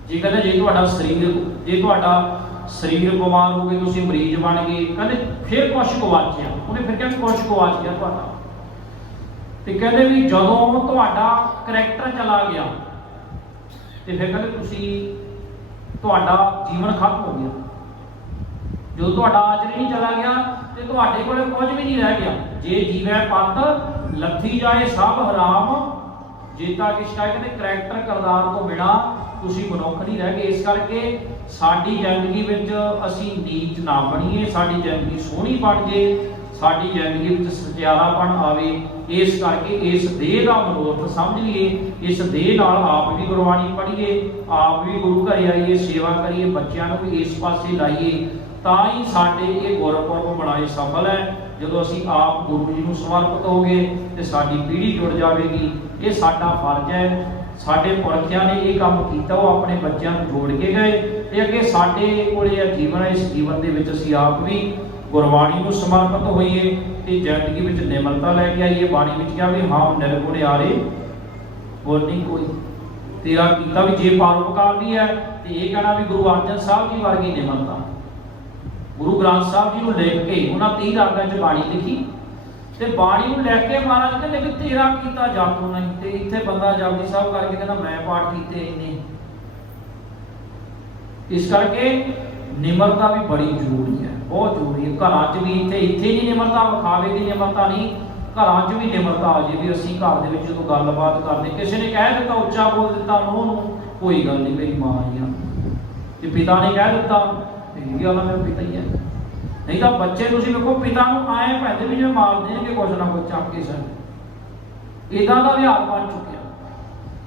ਜੇ ਕਹਿੰਦਾ ਜੇ ਤੁਹਾਡਾ ਸਰੀਰ ਬਿਮਾਰ ਹੋ ਗਏ, ਤੁਸੀਂ ਮਰੀਜ਼ ਬਣ ਗਏ, ਕਹਿੰਦੇ ਫਿਰ ਕੁਛ ਗਵਾਚਿਆ। ਉਹਨੇ ਫਿਰ ਕਿਹਾ ਕੁਛ ਗਵਾਚ ਗਿਆ ਤੁਹਾਡਾ। ਤੇ ਕਹਿੰਦੇ ਵੀ ਜਦੋਂ ਤੁਹਾਡਾ ਕਰੈਕਟਰ ਚਲਾ ਗਿਆ ਤੇ ਫਿਰ ਕਹਿੰਦੇ ਤੁਹਾਡਾ ਜੀਵਨ ਖਤਮ ਹੋ ਗਿਆ। ਜਦੋਂ ਤੁਹਾਡਾ ਆਚਰਣ ਨਹੀਂ ਚਲਾ ਗਿਆ ਤੇ ਤੁਹਾਡੇ ਕੋਲ ਕੁਝ ਵੀ ਨਹੀਂ ਰਹਿ ਗਿਆ। ਜੇ ਜੀਵੈ ਪਤ ਲੱਥੀ ਜਾਏ ਸਭ ਹਰਾਮ, ਜੇਤਾ ਕਿ ਸ਼ਾਇਦ ਦੇ ਕਰੈਕਟਰ ਕਰਦਾਰ ਤੋਂ ਬਿਨਾ ਤੁਸੀਂ ਮਨੁੱਖ ਨਹੀਂ ਰਹਿ ਗਏ। ਇਸ ਕਰਕੇ ਸਾਡੀ ਜ਼ਿੰਦਗੀ ਵਿੱਚ ਅਸੀਂ ਨੀਚ ਨਾ ਬਣੀਏ, ਸਾਡੀ ਜ਼ਿੰਦਗੀ ਸੋਹਣੀ ਬਣ ਜੇ, ਸਾਡੀ ਜ਼ਿੰਦਗੀ ਵਿੱਚ ਸਚਿਆਰਾਪਣ ਆਵੇ। ਇਸ ਕਰਕੇ ਇਸ ਦੇਹ ਦਾ ਮਨੋਰਥ ਸਮਝ ਲਈਏ, ਇਸ ਦੇਹ ਨਾਲ ਆਪ ਵੀ ਗੁਰਬਾਣੀ ਪੜ੍ਹੀਏ, ਆਪ ਵੀ ਗੁਰੂ ਘਰ ਆਈਏ, ਸੇਵਾ ਕਰੀਏ, ਬੱਚਿਆਂ ਨੂੰ ਵੀ ਇਸ ਪਾਸੇ ਲਾਈਏ, ਤਾਂ ਹੀ ਸਾਡੇ ਇਹ ਗੁਰਪੁਰਬ ਬਣਾਏ ਸਫਲ ਹੈ। ਜਦੋਂ ਅਸੀਂ ਆਪ ਗੁਰੂ ਜੀ ਨੂੰ ਸਮਰਪਿਤ ਹੋ ਗਏ ਤੇ ਸਾਡੀ ਪੀੜ੍ਹੀ ਜੁੜ ਜਾਵੇਗੀ। ਇਹ ਸਾਡਾ ਫਰਜ਼ ਹੈ। ਸਾਡੇ ਪੁਰਖਿਆਂ ਨੇ ਇਹ ਕੰਮ ਕੀਤਾ, ਉਹ ਆਪਣੇ ਬੱਚਿਆਂ ਨੂੰ ਜੋੜ ਕੇ ਗਏ ਤੇ ਅੱਗੇ ਸਾਡੇ ਕੋਲ ਇਹ ਜੀਵਨ ਹੈ। ਇਸ ਜੀਵਨ ਦੇ ਵਿੱਚ ਅਸੀਂ ਆਪ ਵੀ ਗੁਰਬਾਣੀ ਨੂੰ ਸਮਰਪਿਤ ਹੋਈਏ ਤੇ ਜ਼ਿੰਦਗੀ ਵਿੱਚ ਨਿਮਰਤਾ ਲੈ ਕੇ ਆਈਏ। ਬਾਣੀ ਵਿੱਚ ਕਿਹਾ ਵੀ ਹਾਂ ਨਿਰਗੁਣ ਆਰੇ ਹੋਰ ਨਹੀਂ ਕੋਈ, ਤੇਰਾ ਕੀਤਾ ਵੀ ਜੇ ਪਰਉਪਕਾਰ ਵੀ ਹੈ ਤੇ ਇਹ ਕਹਿਣਾ ਵੀ ਗੁਰੂ ਅਰਜਨ ਸਾਹਿਬ ਜੀ ਵਰਗੀ ਨਿਮਰਤਾ। ਗੁਰੂ ਗ੍ਰੰਥ ਸਾਹਿਬ ਜੀ ਨੂੰ ਲਿਖ ਕੇ ਉਹਨਾਂ 30 ਰਾਗਾਂ 'ਚ ਬਾਣੀ ਲਿਖੀ ਤੇ ਬਾਣੀ ਨੂੰ ਲੈ ਕੇ ਮਹਾਰਾਜ ਕਹਿੰਦੇ ਵੀ ਤੇਰਾ ਕੀਤਾ ਜਾਤੂ ਨਹੀਂ। ਤੇ ਇੱਥੇ ਬੰਦਾ ਜਪਜੀ ਸਾਹਿਬ ਕਰਕੇ ਕਹਿੰਦਾ ਮੈਂ ਪਾਠ ਕੀਤੇ ਇੰਨੇ। ਇਸ ਕਰਕੇ ਨਿਮਰਤਾ ਵੀ ਬੜੀ ਜ਼ਰੂਰੀ ਹੈ, ਬਹੁਤ ਜ਼ਰੂਰੀ ਹੈ। ਘਰਾਂ 'ਚ ਵੀ ਇੱਥੇ ਨਹੀਂ ਨਿਮਰਤਾ, ਵਿਖਾਵੇ ਦੀ ਨਿਮਰਤਾ ਨਹੀਂ, ਘਰਾਂ 'ਚ ਵੀ ਨਿਮਰਤਾ ਆ ਜੇ। ਵੀ ਅਸੀਂ ਘਰ ਦੇ ਵਿੱਚ ਜਦੋਂ ਗੱਲਬਾਤ ਕਰਦੇ, ਕਿਸੇ ਨੇ ਕਹਿ ਦਿੱਤਾ ਉੱਚਾ ਬੋਲ ਦਿੱਤਾ, ਉਹਨੂੰ कोई गल नहीं मेरी माँ ही आ, जे पिता ने कह दिता तेरी गल मेरा पिता ही है। नहीं तो बच्चे तुसीं देखो पिता नूं आए पैंदे भी जिवें मार देणगे कुछ ना कुछ चक के सर इदां दा विहार बन चुकिया।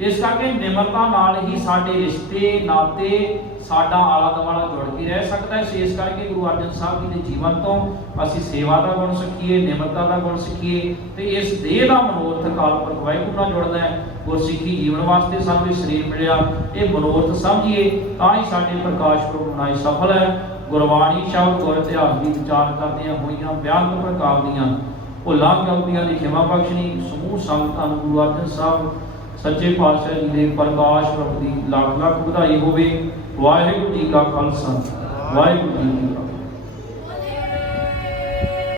इस करके निमरता नाल ही साडे रिश्ते नाते साडा आला दुआला जुड़ के रह सकता है। इस करके गुरु अर्जन साहब जी के जीवन तो असीं सेवा का गुण सीखीए, निमरता का गुण सीखीए ते इस देह का मनोरथ अकाल पुरख वाहिगुरू नाल जुड़ना है। गुरसिੱਖੀ जीवन वास्ते सानूं शरीर मिलिया, ये मनोरथ समझिए तां ही साडे प्रकाश पुरब मनाई सफल है। गुरबाणी शब्द गुर इतिहास की विचार करदियां होइयां बयान प्रकार दीयां भुलां गलतियां दी खिमा बख्शणी समूह संगतां नूं गुरु अर्जन साहब सच्चे पातशाह जी के प्रकाश पुरब की लख लख बधाई होवे। वाहिगुरू जी का खालसा वाहिगुरू जी की